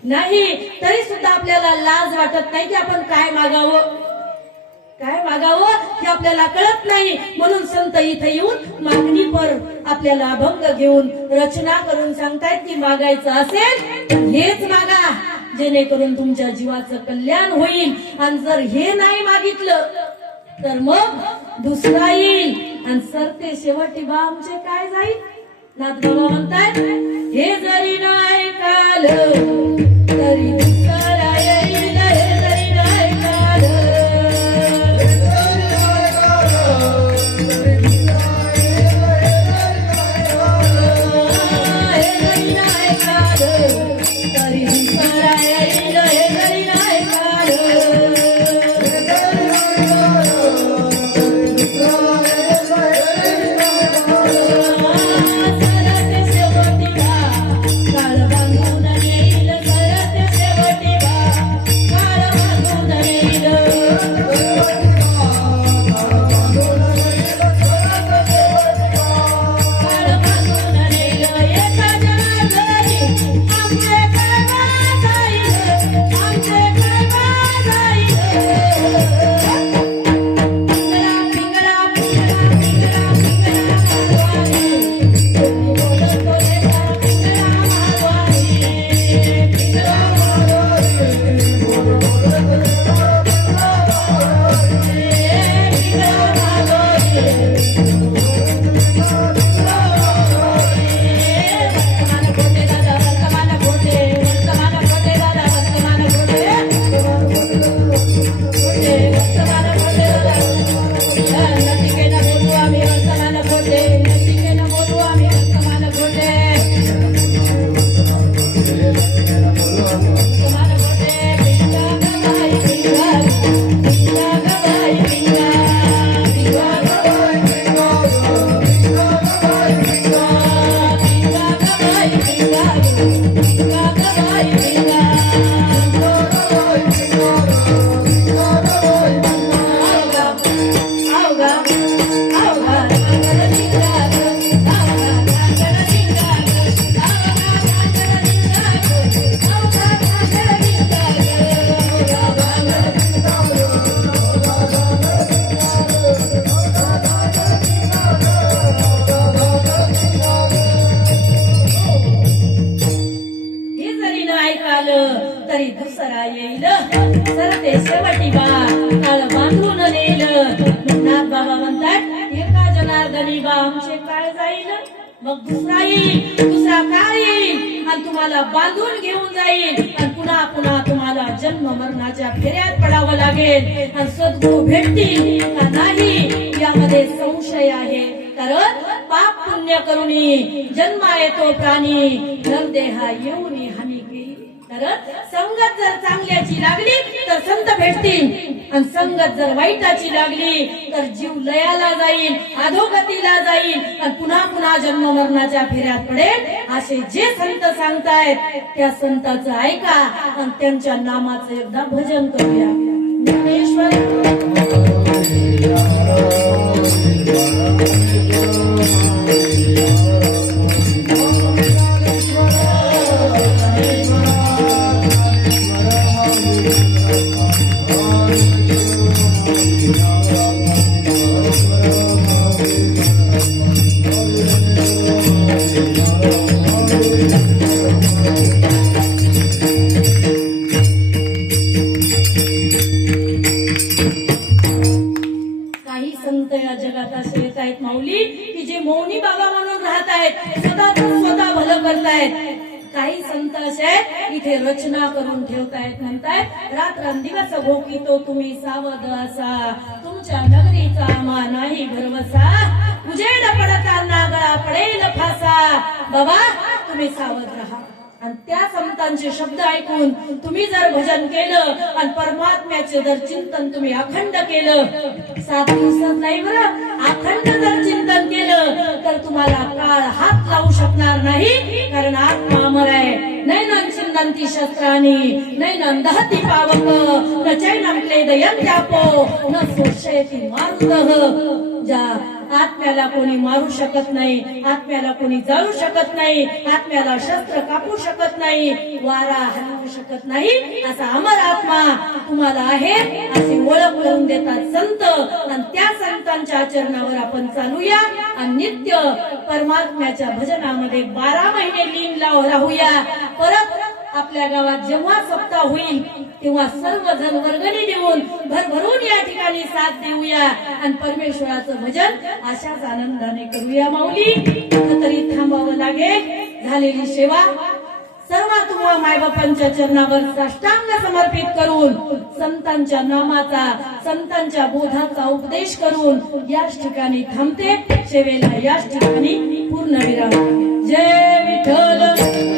नाही. तरी सुद्धा आपल्याला लाज वाटत नाही की आपण काय मागावं, काय मागावं हे आपल्याला कळत नाही. म्हणून संत इथे येऊन मागणी पर आपल्याला अभंग घेऊन रचना करून सांगतायत की मागायचं असेल तर हेच मागा, जेणेकरून तुमच्या जीवाचं कल्याण होईल. आणि जर हे नाही मागितलं तर मग दुसरा येईल आणि सरते शेवटी बा आमचे काय जाईल. नाथ बाबा म्हणतात, हे जरी नाही काल तरी दुसरा येईल, हे जरी नाही काल. शेवटी जनार्दनी बा आमचे काय जाईल, मग दुसरा येईल, दुसरा काय येईल आणि तुम्हाला बांधून घेऊन जाईल आणि पुन्हा पुन्हा तुम्हाला जन्म मरणाच्या फेऱ्यात पडावं लागेल आणि सद्गुरू भेटतील का नाही यामध्ये संशय आहे. कारण पाप पुण्य करूनी जन्मा येतो प्राणी, नरदेहा येऊनी हानी केली. तर संगत जर चांगल्याची लागली तर संत भेटतील आणि संगत जर वाईटाची लागली तर जीव लयाला जाईल, अधोगतीला जाईल आणि पुन्हा पुन्हा जन्म मरणाच्या फेऱ्यात पडेल. असे जे संत सांगतायत त्या संतांचं ऐका आणि त्यांच्या नामाचं एकदा भजन करूया. ज्ञानेश्वर माऊली की जे मौनी बाबा म्हणून राहत आहेत, स्वतः भलं करतायत. काही संत असे इथे रचना करून ठेवतायत, म्हणतायत रात्रंदिवस भोकितो तुम्ही सावध असा, तुमच्या नगरीचा आम्हा नाही भरवसा, उजेड पडताना गळा पडेल फासा, बाबा तुम्ही सावध राहा. आणि त्या संतांचे शब्द ऐकून तुम्ही जर भजन केलं आणि परमात्म्याचे जर चिंतन तुम्ही अखंड केलं, 7 दिवसात नाही बरं, अखंड जर चिंतन केलं तर तुम्हाला काळ हात लावू शकणार नाही. कारण आत्मा अमर आहे. नैनं चिंतंती शस्त्राणी नैनं दहती पावक, न चैनं क्लेदयन्त्यापो न सोषयति मारुतः. ज्या आत्म्याला कोणी मारू शकत नाही, आत्म्याला कोणी जाळू शकत नाही, आत्म्याला शस्त्र कापू शकत नाही, वारा हलवू शकत नाही, असा अमर आत्मा तुम्हाला आहे अशी ओळख करून देतात संत. आणि त्या संतांच्या आचरणावर आपण चालूया आणि नित्य परमात्म्याच्या भजनामध्ये 12 महिने लीन राहूया. परत आपल्या गावात जेव्हा सप्ताह होईल तेव्हा सर्वजण वर्गणी देऊन भरभरून या ठिकाणी साथ देऊया आणि परमेश्वराचं भजन अशाच आनंदाने करूया. माऊली तरी थांबावं लागेल. झालेली सेवा सर्व तुम्हा मायबापांच्या चरणावर साष्टांग समर्पित करून संतांच्या नामाचा, संतांच्या बोधाचा उपदेश करून याच ठिकाणी थांबते. सेवेला याच ठिकाणी पूर्ण विराम. जय विठ्ठल.